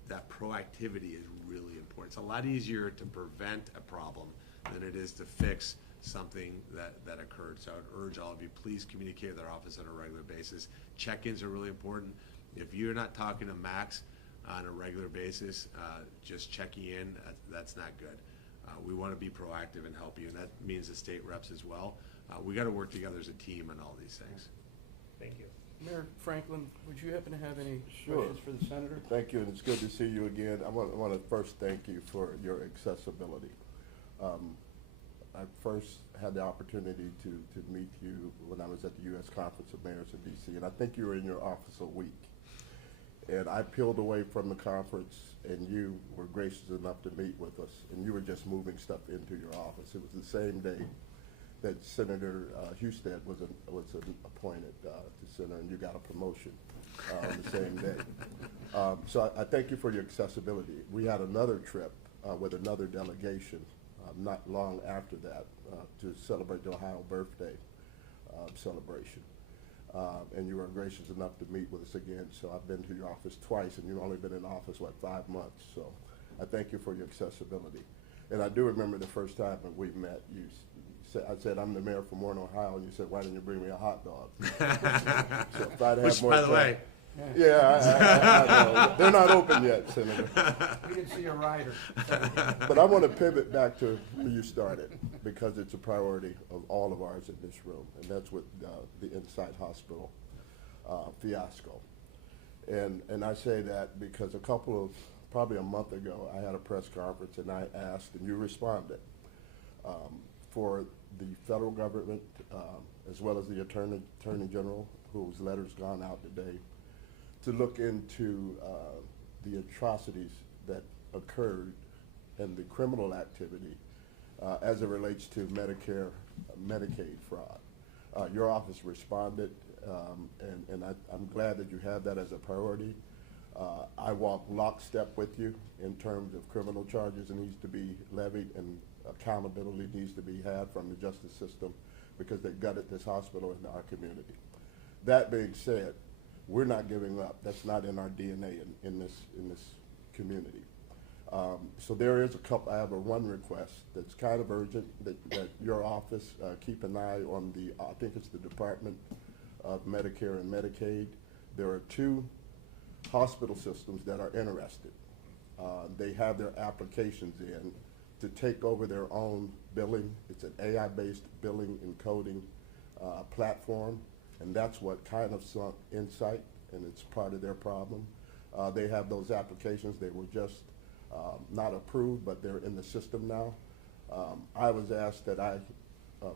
that proactivity is really important. It's a lot easier to prevent a problem than it is to fix something that occurred. So I would urge all of you, please communicate with our office on a regular basis. Check-ins are really important. If you're not talking to Max on a regular basis, just checking in, that's not good. We want to be proactive and help you, and that means the state reps as well. We got to work together as a team on all these things. Thank you. Mayor Franklin, would you happen to have any Sure. questions for the senator? Thank you, and it's good to see you again. I want to first thank you for your accessibility. I first had the opportunity to meet you when I was at the U.S. Conference of Mayors in D.C., and I think you were in your office a week. And I peeled away from the conference, and you were gracious enough to meet with us, and you were just moving stuff into your office. It was the same day that Senator Husted was appointed to senator, and you got a promotion on the same day. So I thank you for your accessibility. We had another trip with another delegation not long after that to celebrate the Ohio birthday celebration. And you were gracious enough to meet with us again. So I've been to your office twice, and you've only been in office, 5 months. So I thank you for your accessibility. And I do remember the first time when we met, I said, I'm the mayor from Warren, Ohio, and you said, why didn't you bring me a hot dog? So if I'd Which, have more by the time, way, yeah, I know. They're not open yet, Senator. We didn't see a rider. But I want to pivot back to where you started, because it's a priority of all of ours in this room, and that's with the Insight Hospital fiasco. And I say that because probably a month ago, I had a press conference, and I asked, and you responded, for the federal government, as well as the Attorney General, whose letter's gone out today, to look into the atrocities that occurred and the criminal activity as it relates to Medicare, Medicaid fraud. Your office responded, and I'm glad that you have that as a priority. I walk lockstep with you in terms of criminal charges that needs to be levied, and accountability needs to be had from the justice system, because they gutted this hospital in our community. That being said, we're not giving up. That's not in our DNA in this community. So there is I have one request that's kind of urgent, that your office keep an eye on I think it's the Department of Medicare and Medicaid. There are 2 hospital systems that are interested. They have their applications in to take over their own billing. It's an AI-based billing and coding platform, and that's what kind of sunk Insight, and it's part of their problem. They have those applications. They were just not approved, but they're in the system now. I was asked that I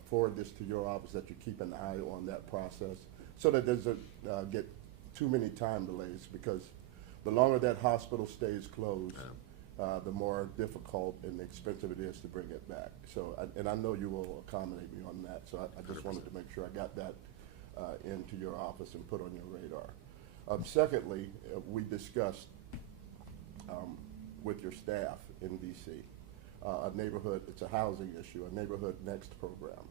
forward this to your office, that you keep an eye on that process so that doesn't get too many time delays, because the longer that hospital stays closed, the more difficult and expensive it is to bring it back. So, and I know you will accommodate me on that, so I just wanted to make sure I got that into your office and put on your radar. Secondly, we discussed with your staff in DC, a neighborhood, it's a housing issue, a neighborhood next program.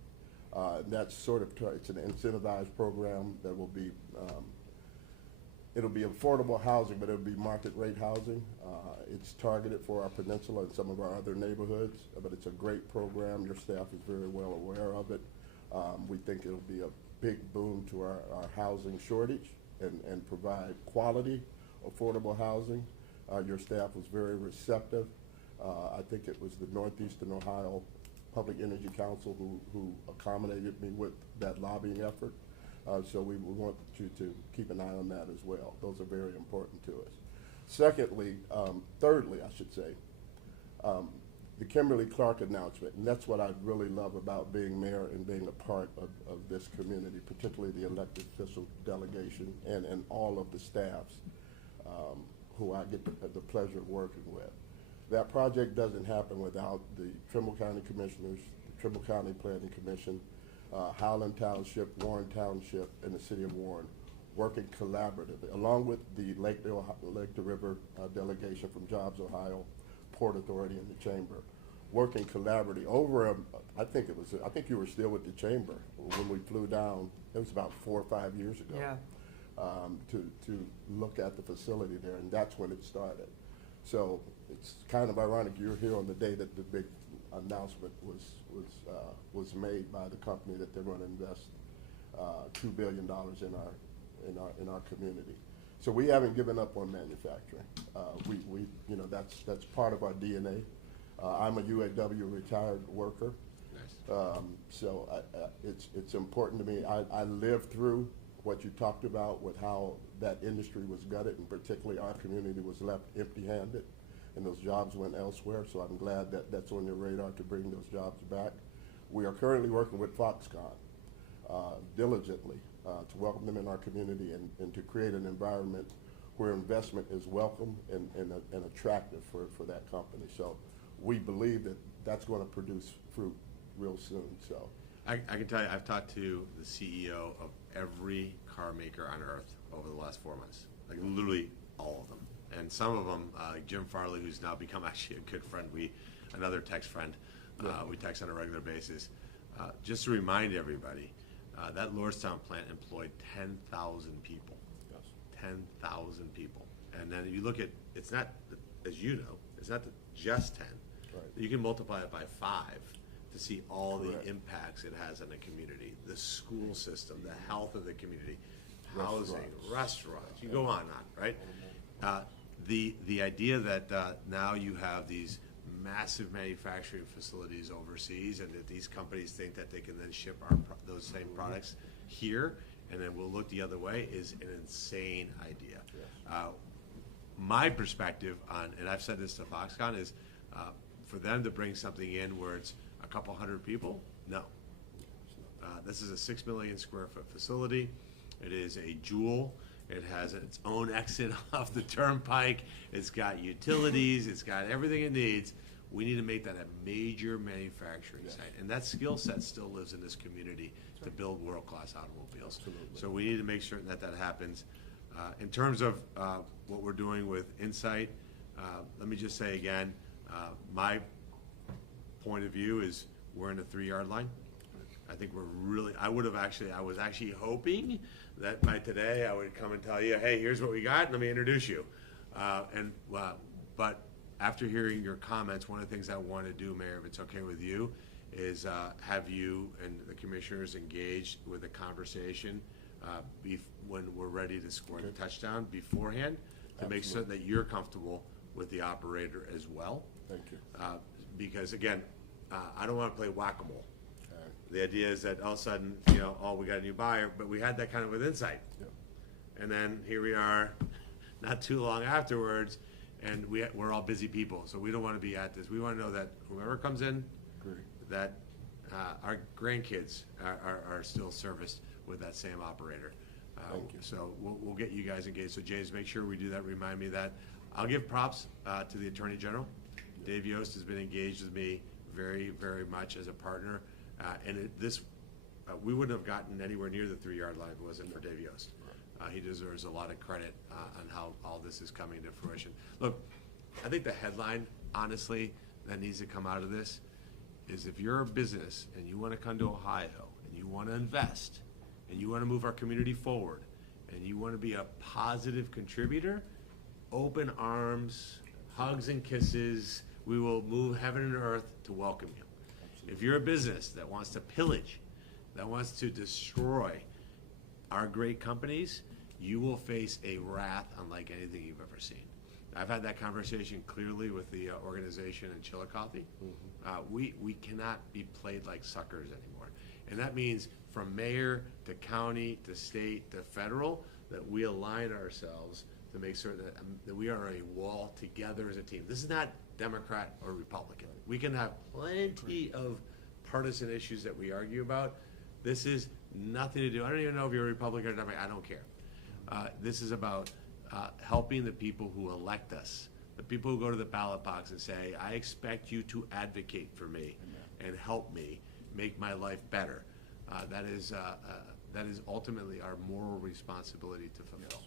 That's sort of, it's an incentivized program that will be, it'll be affordable housing, but it'll be market rate housing. It's targeted for our peninsula and some of our other neighborhoods, but it's a great program. Your staff is very well aware of it. We think it'll be a big boon to our housing shortage and provide quality, affordable housing. Your staff was very receptive. I think it was the Northeastern Ohio Public Energy Council who accommodated me with that lobbying effort. So we want you to keep an eye on that as well. Those are very important to us. Secondly, thirdly, I should say, the Kimberly Clark announcement, and that's what I really love about being mayor and being a part of this community, particularly the elected official delegation and all of the staffs who I get the pleasure of working with. That project doesn't happen without the Trimble County Commissioners, the Trimble County Planning Commission, Howland Township, Warren Township, and the City of Warren working collaboratively, along with the Lake to River delegation from Jobs Ohio, Port Authority, and the Chamber, working collaboratively over, I think you were still with the Chamber when we flew down, it was about 4 or 5 years ago. Yeah. To look at the facility there, and that's when it started. So it's kind of ironic you're here on the day that the big announcement was made by the company that they're going to invest $2 billion in our community. So we haven't given up on manufacturing. We you know, that's part of our DNA. I'm a UAW retired worker. Nice. So it's important to me. I lived through what you talked about with how that industry was gutted, and particularly our community was left empty-handed, and those jobs went elsewhere. So I'm glad that that's on your radar to bring those jobs back. We are currently working with Foxconn diligently to welcome them in our community and to create an environment where investment is welcome and attractive for that company. So we believe that that's going to produce fruit real soon. So I can tell you, I've talked to the CEO of every car maker on earth over the last 4 months, like literally all of them. And some of them, like Jim Farley, who's now become actually a good friend, another text friend, we text on a regular basis. Just to remind everybody, that Lordstown plant employed 10,000 people. yes. 10,000 people. And then you look at, it's not, as you know, it's not just 10. Right. You can multiply it by 5 to see all Correct. the impacts it has on the community, the school system, the health of the community, housing, restaurants, you go on, right? The idea that now you have these massive manufacturing facilities overseas, and that these companies think that they can then ship those same products here, and then we'll look the other way, is an insane idea. Yes. My perspective on, and I've said this to Foxconn, is for them to bring something in where it's a couple hundred people, no. This is a 6 million square foot facility. It is a jewel. It has its own exit off the turnpike. It's got utilities. It's got everything it needs. We need to make that a major manufacturing site. And that skill set still lives in this community to build world-class automobiles. Absolutely. So we need to make sure that that happens. In terms of what we're doing with Insight, let me just say again, my point of view is we're in a 3-yard line. I think we're really, I was actually hoping that by today I would come and tell you, hey, here's what we got, let me introduce you. But after hearing your comments, one of the things I want to do, Mayor, if it's okay with you, is have you and the commissioners engaged with a conversation when we're ready to score the touchdown beforehand, to make certain that you're comfortable with the operator as well. Thank you. Because again, I don't want to play whack-a-mole. The idea is that all of a sudden, we got a new buyer, but we had that kind of with Insight. Yep. And then here we are not too long afterwards, and we're all busy people, so we don't want to be at this. We want to know that whoever comes in, that our grandkids are still serviced with that same operator. Thank you. So we'll get you guys engaged. So James, make sure we do that. Remind me of that. I'll give props to the Attorney General. Dave Yost has been engaged with me very, very much as a partner, and we wouldn't have gotten anywhere near the 3-yard line if it wasn't for Dave Yost. He deserves a lot of credit on how all this is coming to fruition. Look, I think the headline, honestly, that needs to come out of this is if you're a business and you want to come to Ohio and you want to invest and you want to move our community forward and you want to be a positive contributor, open arms, hugs and kisses. We will move heaven and earth to welcome you. If you're a business that wants to pillage, that wants to destroy our great companies, you will face a wrath unlike anything you've ever seen. I've had that conversation clearly with the organization in Chillicothe. We cannot be played like suckers anymore. And that means from mayor to county to state to federal, that we align ourselves to make certain that we are a wall together as a team. This is not Democrat or Republican. We can have plenty of partisan issues that we argue about. This is nothing to do. I don't even know if you're a Republican or Democrat. I don't care. This is about helping the people who elect us, the people who go to the ballot box and say, I expect you to advocate for me and help me make my life better. That is ultimately our moral responsibility to fulfill.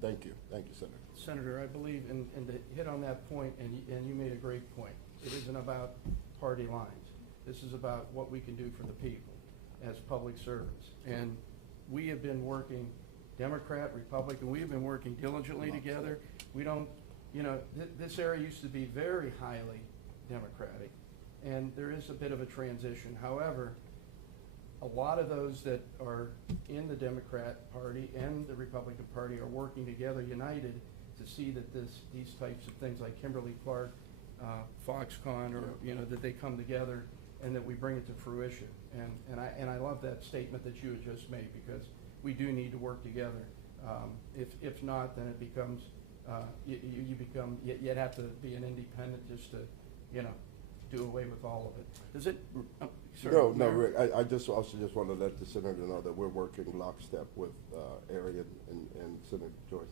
Thank you, Senator. Senator, I believe, and to hit on that point, and you made a great point, it isn't about party lines. This is about what we can do for the people as public servants. And we have been working, Democrat, Republican, we have been working diligently together. We don't, this area used to be very highly Democratic, and there is a bit of a transition. However, a lot of those that are in the Democrat Party and the Republican Party are working together, united, to see that these types of things like Kimberly-Clark, Foxconn, or that they come together and that we bring it to fruition. And I love that statement that you had just made, because we do need to work together. If not, then it becomes you'd have to be an independent just to do away with all of it. Does it? Sorry, No, Rick. I also just want to let the senator know that we're working lockstep with Arian and Senator Joyce.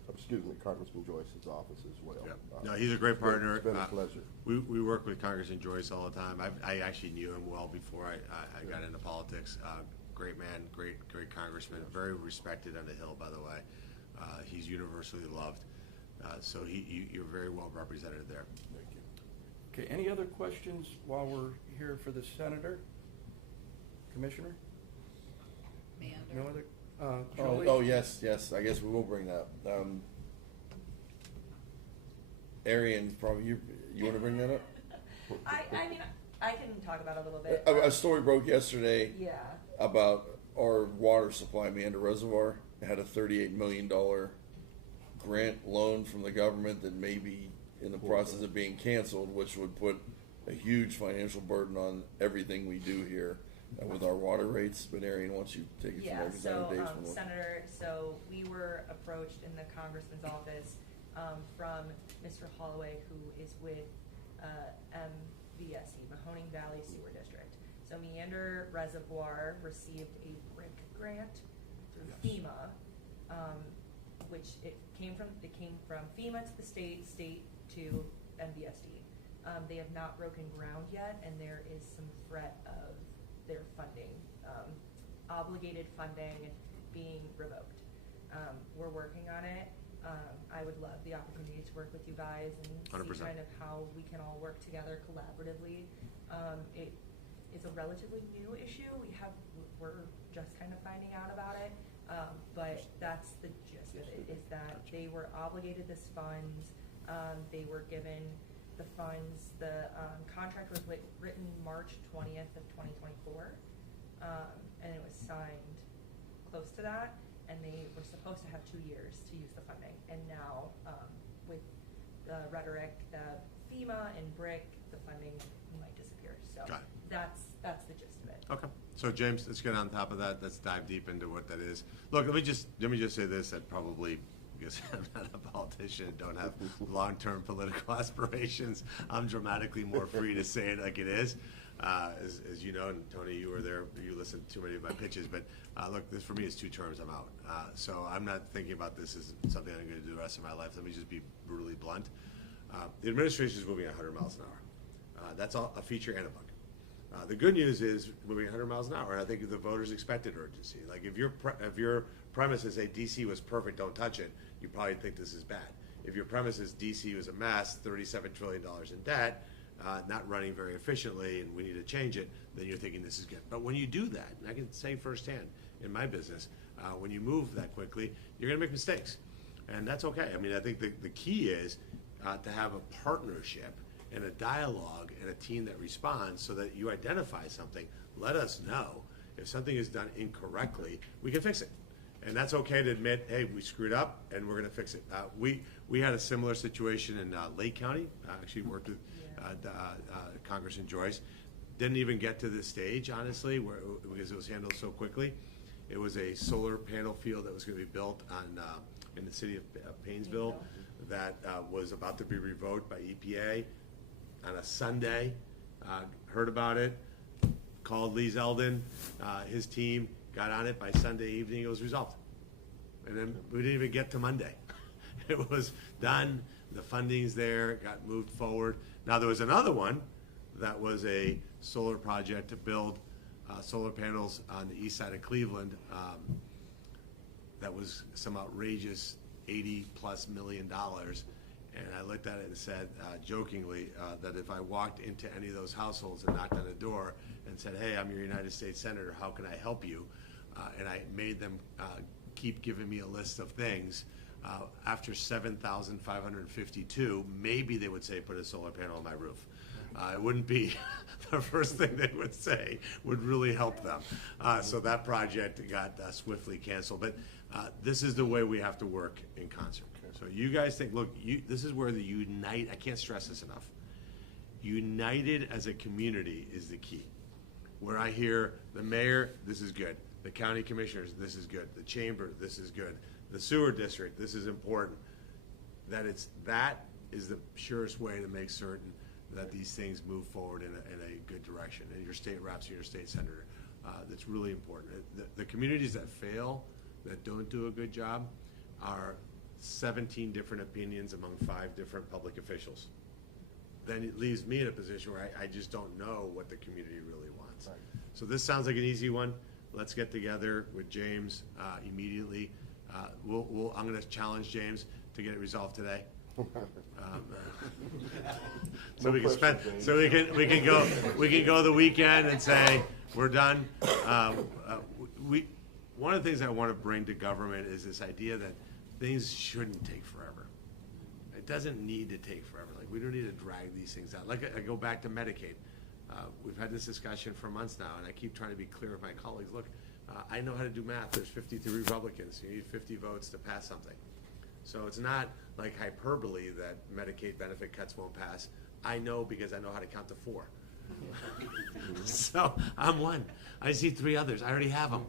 Congressman Joyce's office as well. Yeah. No, he's a great partner. It's been a pleasure. We work with Congressman Joyce all the time. I actually knew him well before I got into politics. Great man, great congressman, very respected on the Hill, by the way. He's universally loved. So you're very well represented there. Thank you. Okay, any other questions while we're here for the senator? Commissioner? Mander. No other? Julie? Oh, yes, I guess we will bring that. Arian, probably you want to bring that up? I mean, I can talk about it a little bit. A story broke yesterday Yeah. about our water supply, Mander Reservoir. It had a $38 million grant loan from the government that may be in the process of being canceled, which would put a huge financial burden on everything we do here with our water rates. But Arian, once you take it from Representative Davis. Senator, so we were approached in the congressman's office from Mr. Holloway, who is with MVSE, Mahoning Valley Sewer District. So Meander Reservoir received a BRIC grant through FEMA, which it came from FEMA to the state to MVSD. They have not broken ground yet, and there is some threat of their funding, obligated funding, being revoked. We're working on it. I would love the opportunity to work with you guys and 100%. see kind of how we can all work together collaboratively. It's a relatively new issue. We're just kind of finding out about it, but that's the gist of it, is that they were obligated this funds. They were given the funds. The contract was written March 20th of 2024, and it was signed close to that, and they were supposed to have 2 years to use the funding. And now, with the rhetoric, the FEMA and BRIC, the funding might disappear. So that's the gist of it. Okay. So James, let's get on top of that. Let's dive deep into what that is. Look, let me just say this. That probably because I'm not a politician, don't have long-term political aspirations. I'm dramatically more free to say it like it is. As you know, and Tony, you were there, you listened to too many of my pitches, but look, this for me is 2 terms, I'm out. So I'm not thinking about this as something I'm going to do the rest of my life. Let me just be brutally blunt. The administration is moving 100 miles an hour. That's all, a feature and a bug. The good news is moving 100 miles an hour, and I think the voters expected urgency. Like if your premise is, hey, DC was perfect, don't touch it, you probably think this is bad. If your premise is DC was a mess, $37 trillion in debt, not running very efficiently, and we need to change it, then you're thinking this is good. But when you do that, and I can say firsthand in my business, when you move that quickly, you're going to make mistakes. And that's okay. I mean, I think the key is to have a partnership and a dialogue and a team that responds so that you identify something, let us know. If something is done incorrectly, we can fix it. And that's okay to admit, hey, we screwed up and we're going to fix it. We had a similar situation in Lake County. I actually worked with Congressman Joyce. Didn't even get to this stage, honestly, because it was handled so quickly. It was a solar panel field that was going to be built on in the city of Painesville that was about to be revoked by EPA on a Sunday. Heard about it, called Lee Zeldin, his team, got on it by Sunday evening. It was resolved. And then we didn't even get to Monday. It was done, the funding's there, got moved forward. Now there was another one that was a solar project to build solar panels on the east side of Cleveland. That was some outrageous $80+ million. And I looked at it and said, jokingly, that if I walked into any of those households and knocked on the door and said, hey, I'm your United States Senator, how can I help you? And I made them keep giving me a list of things. After 7,552, maybe they would say, put a solar panel on my roof. It wouldn't be the first thing they would say, would really help them. So that project got swiftly canceled. But this is the way we have to work in concert. So you guys think, look, this is where the unite, I can't stress this enough. United as a community is the key. Where I hear the mayor, this is good. The county commissioners, this is good. The chamber, this is good. The sewer district, this is important. That is the surest way to make certain that these things move forward in a good direction. And your state reps and your state senator, that's really important. The communities that fail, that don't do a good job, are 17 different opinions among 5 different public officials. Then it leaves me in a position where I just don't know what the community really wants. Right. So this sounds like an easy one. Let's get together with James immediately. I'm going to challenge James to get it resolved today. So we can go the weekend and say we're done. One of the things I want to bring to government is this idea that things shouldn't take forever. It doesn't need to take forever. Like, we don't need to drag these things out. Like, I go back to Medicaid. We've had this discussion for months now, and I keep trying to be clear with my colleagues. Look, I know how to do math. There's 53 Republicans. You need 50 votes to pass something. So it's not like hyperbole that Medicaid benefit cuts won't pass. I know because I know how to count to 4. So I'm one. I see 3 others. I already have them.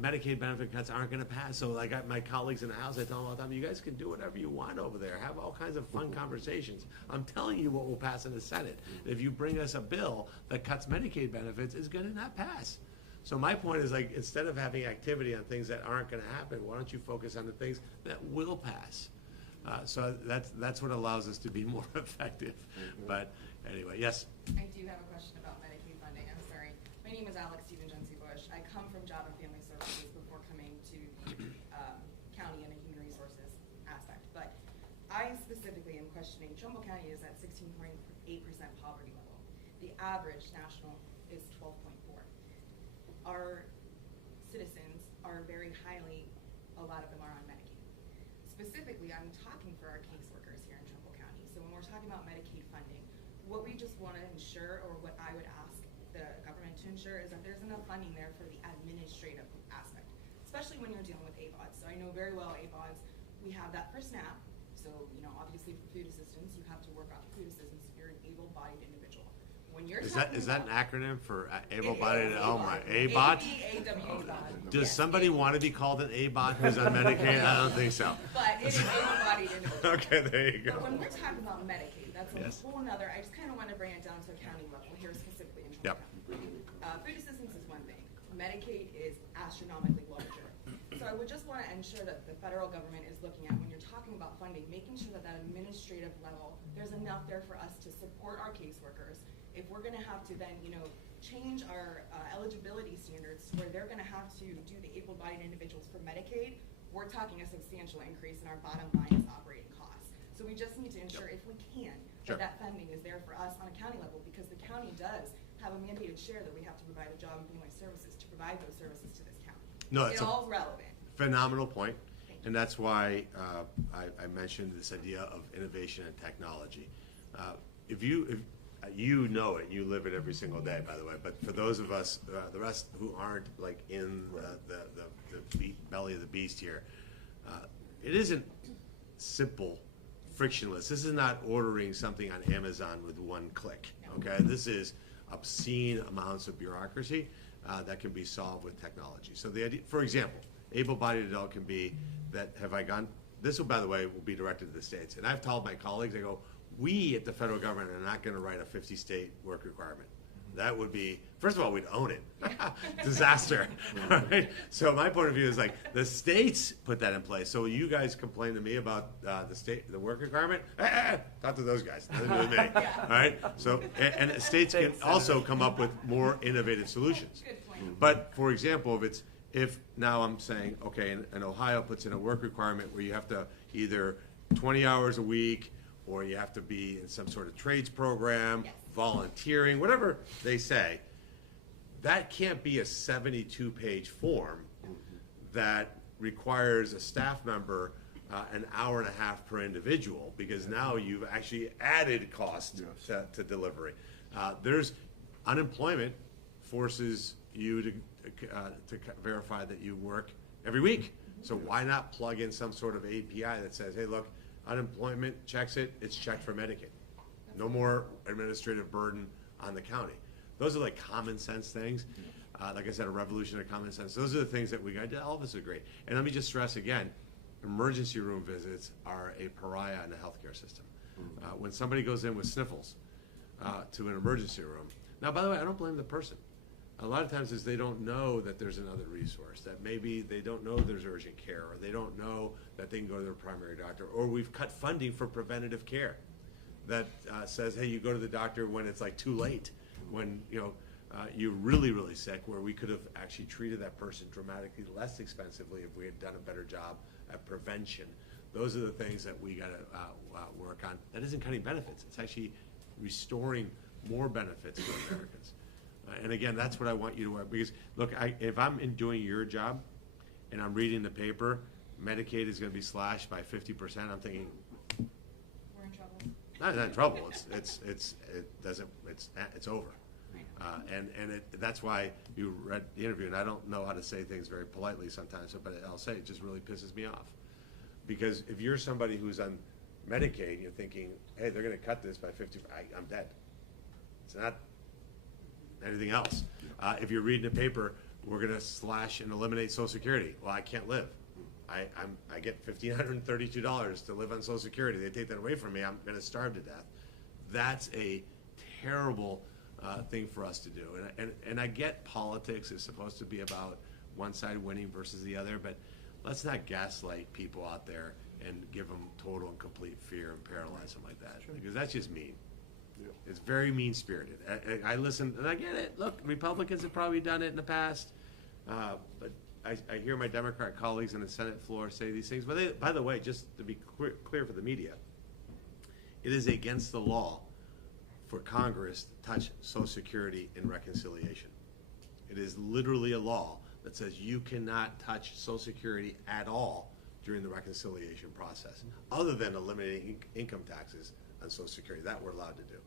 Medicaid benefit cuts aren't going to pass. So like my colleagues in the House, I tell them all the time, you guys can do whatever you want over there. Have all kinds of fun conversations. I'm telling you what will pass in the Senate. If you bring us a bill that cuts Medicaid benefits, it's going to not pass. So my point is, like, instead of having activity on things that aren't going to happen, why don't you focus on the things that will pass? So that's what allows us to be more effective. But anyway, yes? I do have a question about Medicaid funding. I'm sorry. My name is Alex Stephen Bush. I come from Job and Family Services before coming to county and the human resources aspect. But I specifically am questioning, Trumbull County is at 16.8% poverty level. The average national is 12.4. Our citizens are very highly, a lot of them are on Medicaid. Specifically, I'm talking for our caseworkers here in Trumbull County. So when we're talking about Medicaid funding, what we just want to ensure, or what I would ask the government to ensure, is that there's enough funding there for the administrative aspect, especially when you're dealing with ABODs. So I know very well ABODs, we have that for SNAP. So, obviously for food assistance, you have to work off food assistance if you're an able-bodied individual. when you're Is talking that an about- acronym for able-bodied? It is Oh my, ABOT. ABOT? ABOT. Does somebody want to be called an ABOT who's on Medicaid? I don't think so. But it is able-bodied individual. Okay, there you go. But when we're talking about Medicaid, that's a Yes. whole nother, I just kind of want to bring it down to a county level here specifically in Yep. Trumbull County. Food assistance is one thing. Medicaid is astronomically larger. So I would just want to ensure that the federal government is looking at, when you're talking about funding, making sure that that administrative level, there's enough there for us to support our caseworkers. If we're going to have to then, change our eligibility standards where they're going to have to do the able-bodied individuals for Medicaid, we're talking a substantial increase in our bottom line as operating costs. So we just need to ensure, if we can, Sure. that funding is there for us on a county level, because the county does have a mandated share that we have to provide a job and family services to provide those services to this county. No, It's all relevant. Phenomenal point, and that's why I mentioned this idea of innovation and technology. If you know it, you live it every single day, by the way. But for those of us, the rest who aren't like in the belly of the beast here, it isn't simple, frictionless. This is not ordering something on Amazon with one click. Okay, this is obscene amounts of bureaucracy that can be solved with technology. So the idea, for example, able-bodied adult can be that, have I gone, this will, by the way, will be directed to the states. And I've told my colleagues, I go, we at the federal government are not going to write a 50-state work requirement. That would be, first of all, we'd own it. Disaster. All right? So my point of view is like the states put that in place. So you guys complain to me about the work requirement? Talk to those guys. Nothing to do with me. All right? So, and states can also come up with more innovative solutions. But for example, if now I'm saying, okay, and Ohio puts in a work requirement where you have to either 20 hours a week, or you have to be in some sort of trades program, volunteering, whatever they say, that can't be a 72-page form that requires a staff member an hour and a half per individual, because now you've actually added cost to delivery. There's unemployment forces you to verify that you work every week. So why not plug in some sort of API that says, hey, look, unemployment checks it, it's checked for Medicaid. No more administrative burden on the county. Those are like common sense things. Like I said, a revolution of common sense. Those are the things that we got. All of us agree. And let me just stress again, emergency room visits are a pariah in the healthcare system. When somebody goes in with sniffles to an emergency room, now, by the way, I don't blame the person. A lot of times is they don't know that there's another resource, that maybe they don't know there's urgent care, or they don't know that they can go to their primary doctor, or we've cut funding for preventative care that says, hey, you go to the doctor when it's like too late, when you're really, really sick, where we could have actually treated that person dramatically less expensively if we had done a better job at prevention. Those are the things that we got to work on. That isn't cutting benefits. It's actually restoring more benefits to Americans. And again, that's what I want you to work, because look, if I'm doing your job and I'm reading the paper, Medicaid is going to be slashed by 50%, I'm thinking, We're in trouble. not in trouble. It's over. That's why you read the interview, and I don't know how to say things very politely sometimes, but I'll say it just really pisses me off. Because if you're somebody who's on Medicaid, you're thinking, hey, they're going to cut this by 50%, I'm dead. It's not anything else. If you're reading a paper, we're going to slash and eliminate Social Security. Well, I can't live. I get $1,532 to live on Social Security. They take that away from me, I'm going to starve to death. That's a terrible thing for us to do. And I get politics is supposed to be about one side winning versus the other, but let's not gaslight people out there and give them total and complete fear and paralyze them like that, because that's just mean. It's very mean-spirited. I listen, and I get it. Look, Republicans have probably done it in the past, but I hear my Democrat colleagues on the Senate floor say these things. But by the way, just to be clear for the media, it is against the law for Congress to touch Social Security in reconciliation. It is literally a law that says you cannot touch Social Security at all during the reconciliation process, other than eliminating income taxes on Social Security. That we're allowed to do.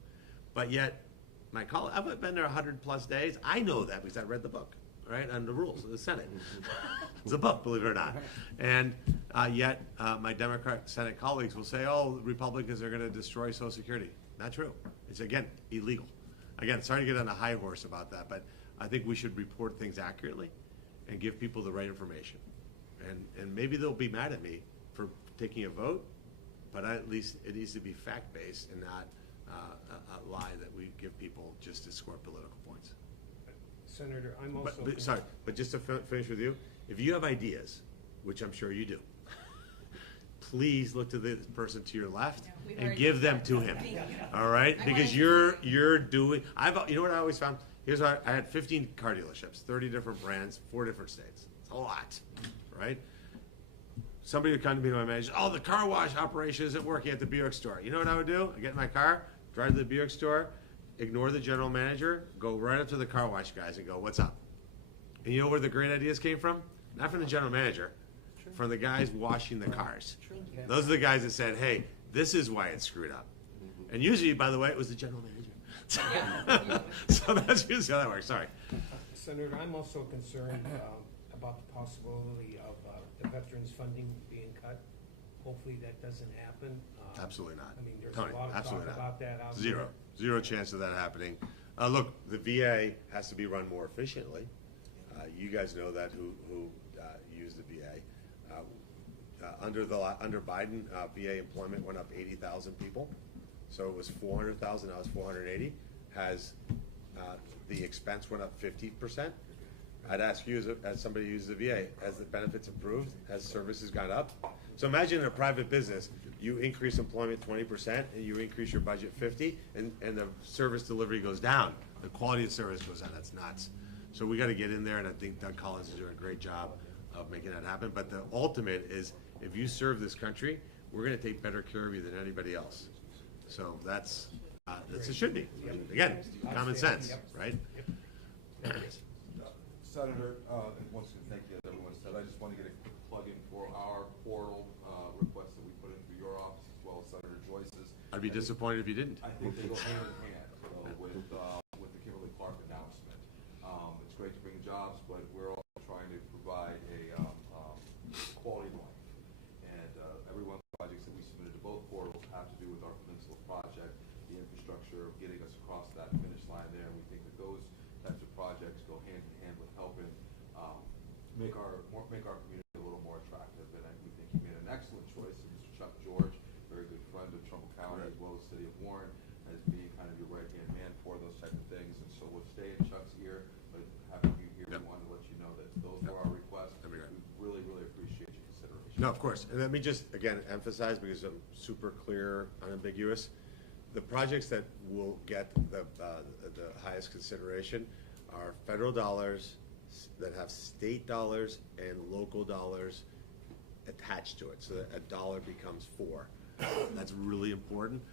But yet, my colleague, I've been there 100+ days. I know that because I read the book, right, on the rules of the Senate. It's a book, believe it or not. And yet, my Democrat Senate colleagues will say, oh, Republicans are going to destroy Social Security. Not true. It's, again, illegal. again, sorry to get on a high horse about that, but I think we should report things accurately and give people the right information. And maybe they'll be mad at me for taking a vote, but at least it needs to be fact-based and not a lie that we give people just to score political points. Senator, I'm also. Sorry, but just to finish with you, if you have ideas, which I'm sure you do, please look to the person to your left and give them to him. All right, because you're doing. You know what I always found? Here's what I had 15 car dealerships, 30 different brands, 4 different states. It's a lot, right? Somebody would come to me, my manager, oh, the car wash operation isn't working at the Buick store. You know what I would do? I get in my car, drive to the Buick store, ignore the general manager, go right up to the car wash guys and go, what's up? And you know where the great ideas came from? Not from the general manager, from the guys washing the cars. Those are the guys that said, hey, this is why it's screwed up. And usually, by the way, it was the general manager. So that's usually how that works. Sorry. Senator, I'm also concerned about the possibility of the veterans funding being cut. Hopefully that doesn't happen. Absolutely not. I mean, there's Tony, a lot of absolutely talk not. about that out Zero. there. Zero chance of that happening. Look, the VA has to be run more efficiently. You guys know that who use the VA. Under Biden, VA employment went up 80,000 people. So it was 400,000, now it's 480. Has the expense went up 50%? I'd ask you, as somebody who uses the VA, has the benefits improved? Has services gone up? So imagine in a private business, you increase employment 20% and you increase your budget 50%, and the service delivery goes down. The quality of service goes down. That's nuts. So we got to get in there, and I think Doug Collins is doing a great job of making that happen. But the ultimate is, if you serve this country, we're going to take better care of you than anybody else. So that's it should be. And again, common sense, right? Senator, and once again, thank you, as everyone said. I just want to get a quick plug in for our portal request that we put in for your office as well as Senator Joyce's. I'd be disappointed if you didn't. I think they go hand in hand with the Kimberly Clark announcement. It's great to bring jobs, but we're also trying to provide a quality of life. And every one of the projects that we submitted to both portals have to do with our Peninsula project, the infrastructure of getting us across that finish line there. And we think that those types of projects go hand in hand with helping make our community a little more attractive. And we think you made an excellent choice, and Mr. Chuck George, very good friend of Trumbull County as well as the city of Warren, as being kind of your right-hand man for those type of things. And so we'll stay in Chuck's ear, but having you here, we wanted to let you know that those were our requests. We really, really appreciate your consideration. No, of course. And let me just, again, emphasize, because I'm super clear, unambiguous, the projects that will get the highest consideration are federal dollars that have state dollars and local dollars attached to it, so that a dollar becomes 4. That's really important.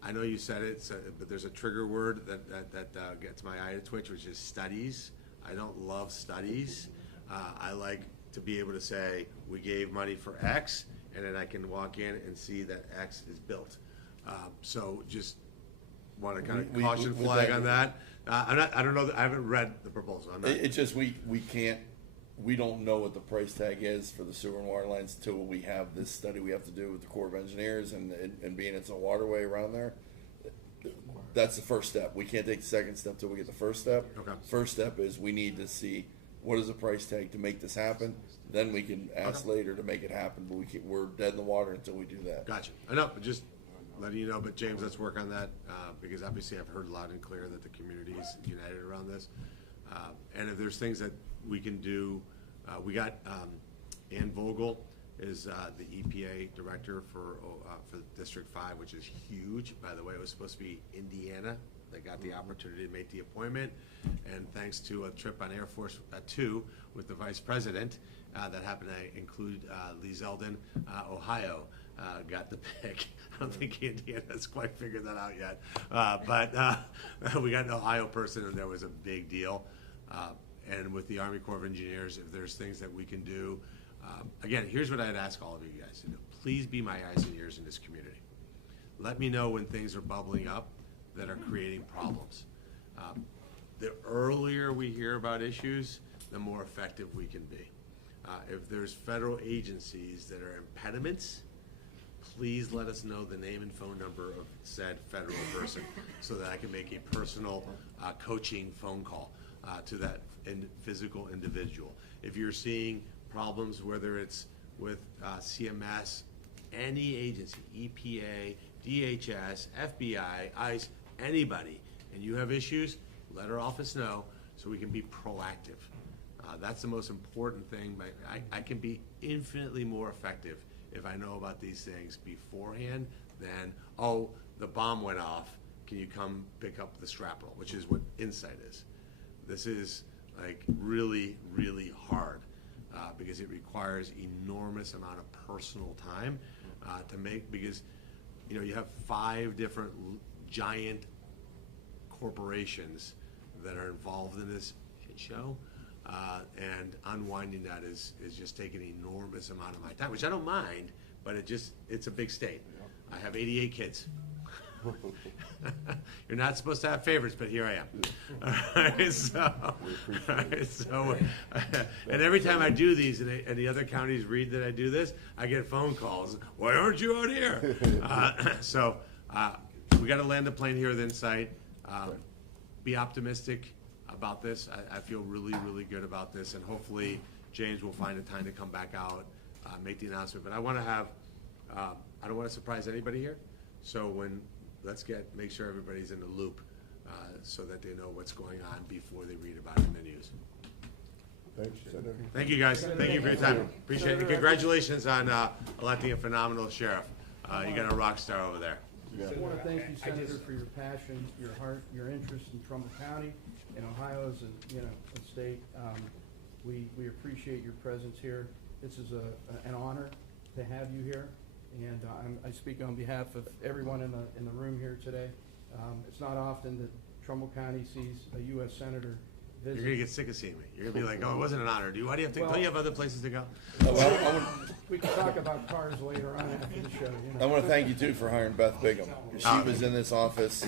I know you said it, but there's a trigger word that gets my eye to twitch, which is studies. I don't love studies. I like to be able to say, we gave money for X, and then I can walk in and see that X is built. So just want to kind of caution flag on that. I don't know. I haven't read the proposal. It's just we don't know what the price tag is for the sewer and water lines until we have this study we have to do with the Corps of Engineers and being it's a waterway around there. That's the first step. We can't take the second step till we get the first step. Okay. First step is we need to see what is the price tag to make this happen. Then we can ask later to make it happen, but we're dead in the water until we do that. Gotcha. I know, but just letting you know. But James, let's work on that because obviously I've heard loud and clear that the community is united around this. And if there's things that we can do, we got Ann Vogel is the EPA director for District 5, which is huge. By the way, it was supposed to be Indiana that got the opportunity to make the appointment, and thanks to a trip on Air Force 2 with the vice president that happened to include Lee Zeldin, Ohio got the pick. I don't think Indiana's quite figured that out yet, but we got an Ohio person, and there was a big deal. And with the Army Corps of Engineers, if there's things that we can do, again, here's what I'd ask all of you guys to do. Please be my eyes and ears in this community. Let me know when things are bubbling up that are creating problems. The earlier we hear about issues, the more effective we can be. If there's federal agencies that are impediments please let us know the name and phone number of said federal person so that I can make a personal coaching phone call to that physical individual. If you're seeing problems, whether it's with CMS, any agency, EPA, DHS, FBI, ICE, anybody, and you have issues, let our office know so we can be proactive. That's the most important thing. But I can be infinitely more effective if I know about these things beforehand than, oh, the bomb went off, can you come pick up the shrapnel, which is what Insight is. This is like really, really hard because it requires enormous amount of personal time to make, because you know you have 5 different giant corporations that are involved in this shit show, and unwinding that is just taking an enormous amount of my time, which I don't mind, but it's a big state. I have 88 kids. You're not supposed to have favorites, but here I am. All right, so, and every time I do these, and the other counties read that I do this, I get phone calls. Why aren't you out here? We got to land the plane here with Insight. Be optimistic about this. I feel really, really good about this, and hopefully James will find a time to come back out, make the announcement. But I want to have, I don't want to surprise anybody here. So make sure everybody's in the loop so that they know what's going on before they read about it in the news. Thanks, Senator. Thank you, guys. Thank you for your time. Appreciate it. And congratulations on electing a phenomenal sheriff. You got a rock star over there. I want to thank you, Senator, for your passion, your heart, your interest in Trumbull County and Ohio as a state. We appreciate your presence here. This is an honor to have you here, and I speak on behalf of everyone in the room here today. It's not often that Trumbull County sees a U.S. Senator visit. You're gonna get sick of seeing me. You're gonna be like, "Oh, it wasn't an honor." Why do you have to? Well, don't you have other places to go? We can talk about cars later on after the show. I want to thank you too for hiring Beth Bigham. She was in this office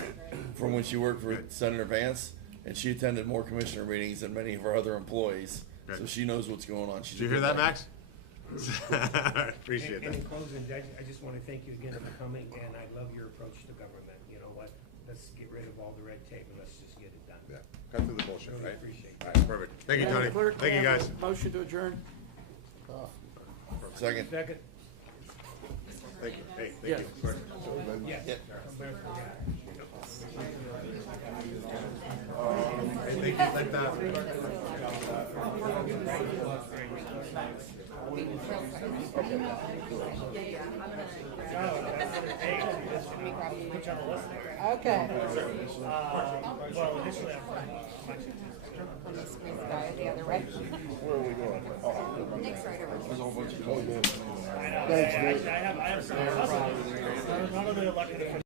from when she worked for Senator Vance, and she attended more commissioner meetings than many of our other employees. Good. So she knows what's going on. Did you hear that, Max? Appreciate And that. in closing, I just want to thank you again for coming, and I love your approach to government. You know what? Let's get rid of all the red tape and let's just get it done. Yeah, cut through the bullshit, Really right? appreciate it. All right, perfect. Thank you, Tony. Clerk, Thank you, may I have guys. a motion to adjourn. Second. Second? Thank you. Hey, thank Yes. you. Yes. Hey, thank you. Let Okay. Well, initially, The other way. Where are we going? Nick's right over. There's a whole bunch of. I have some. I don't know, elected officials.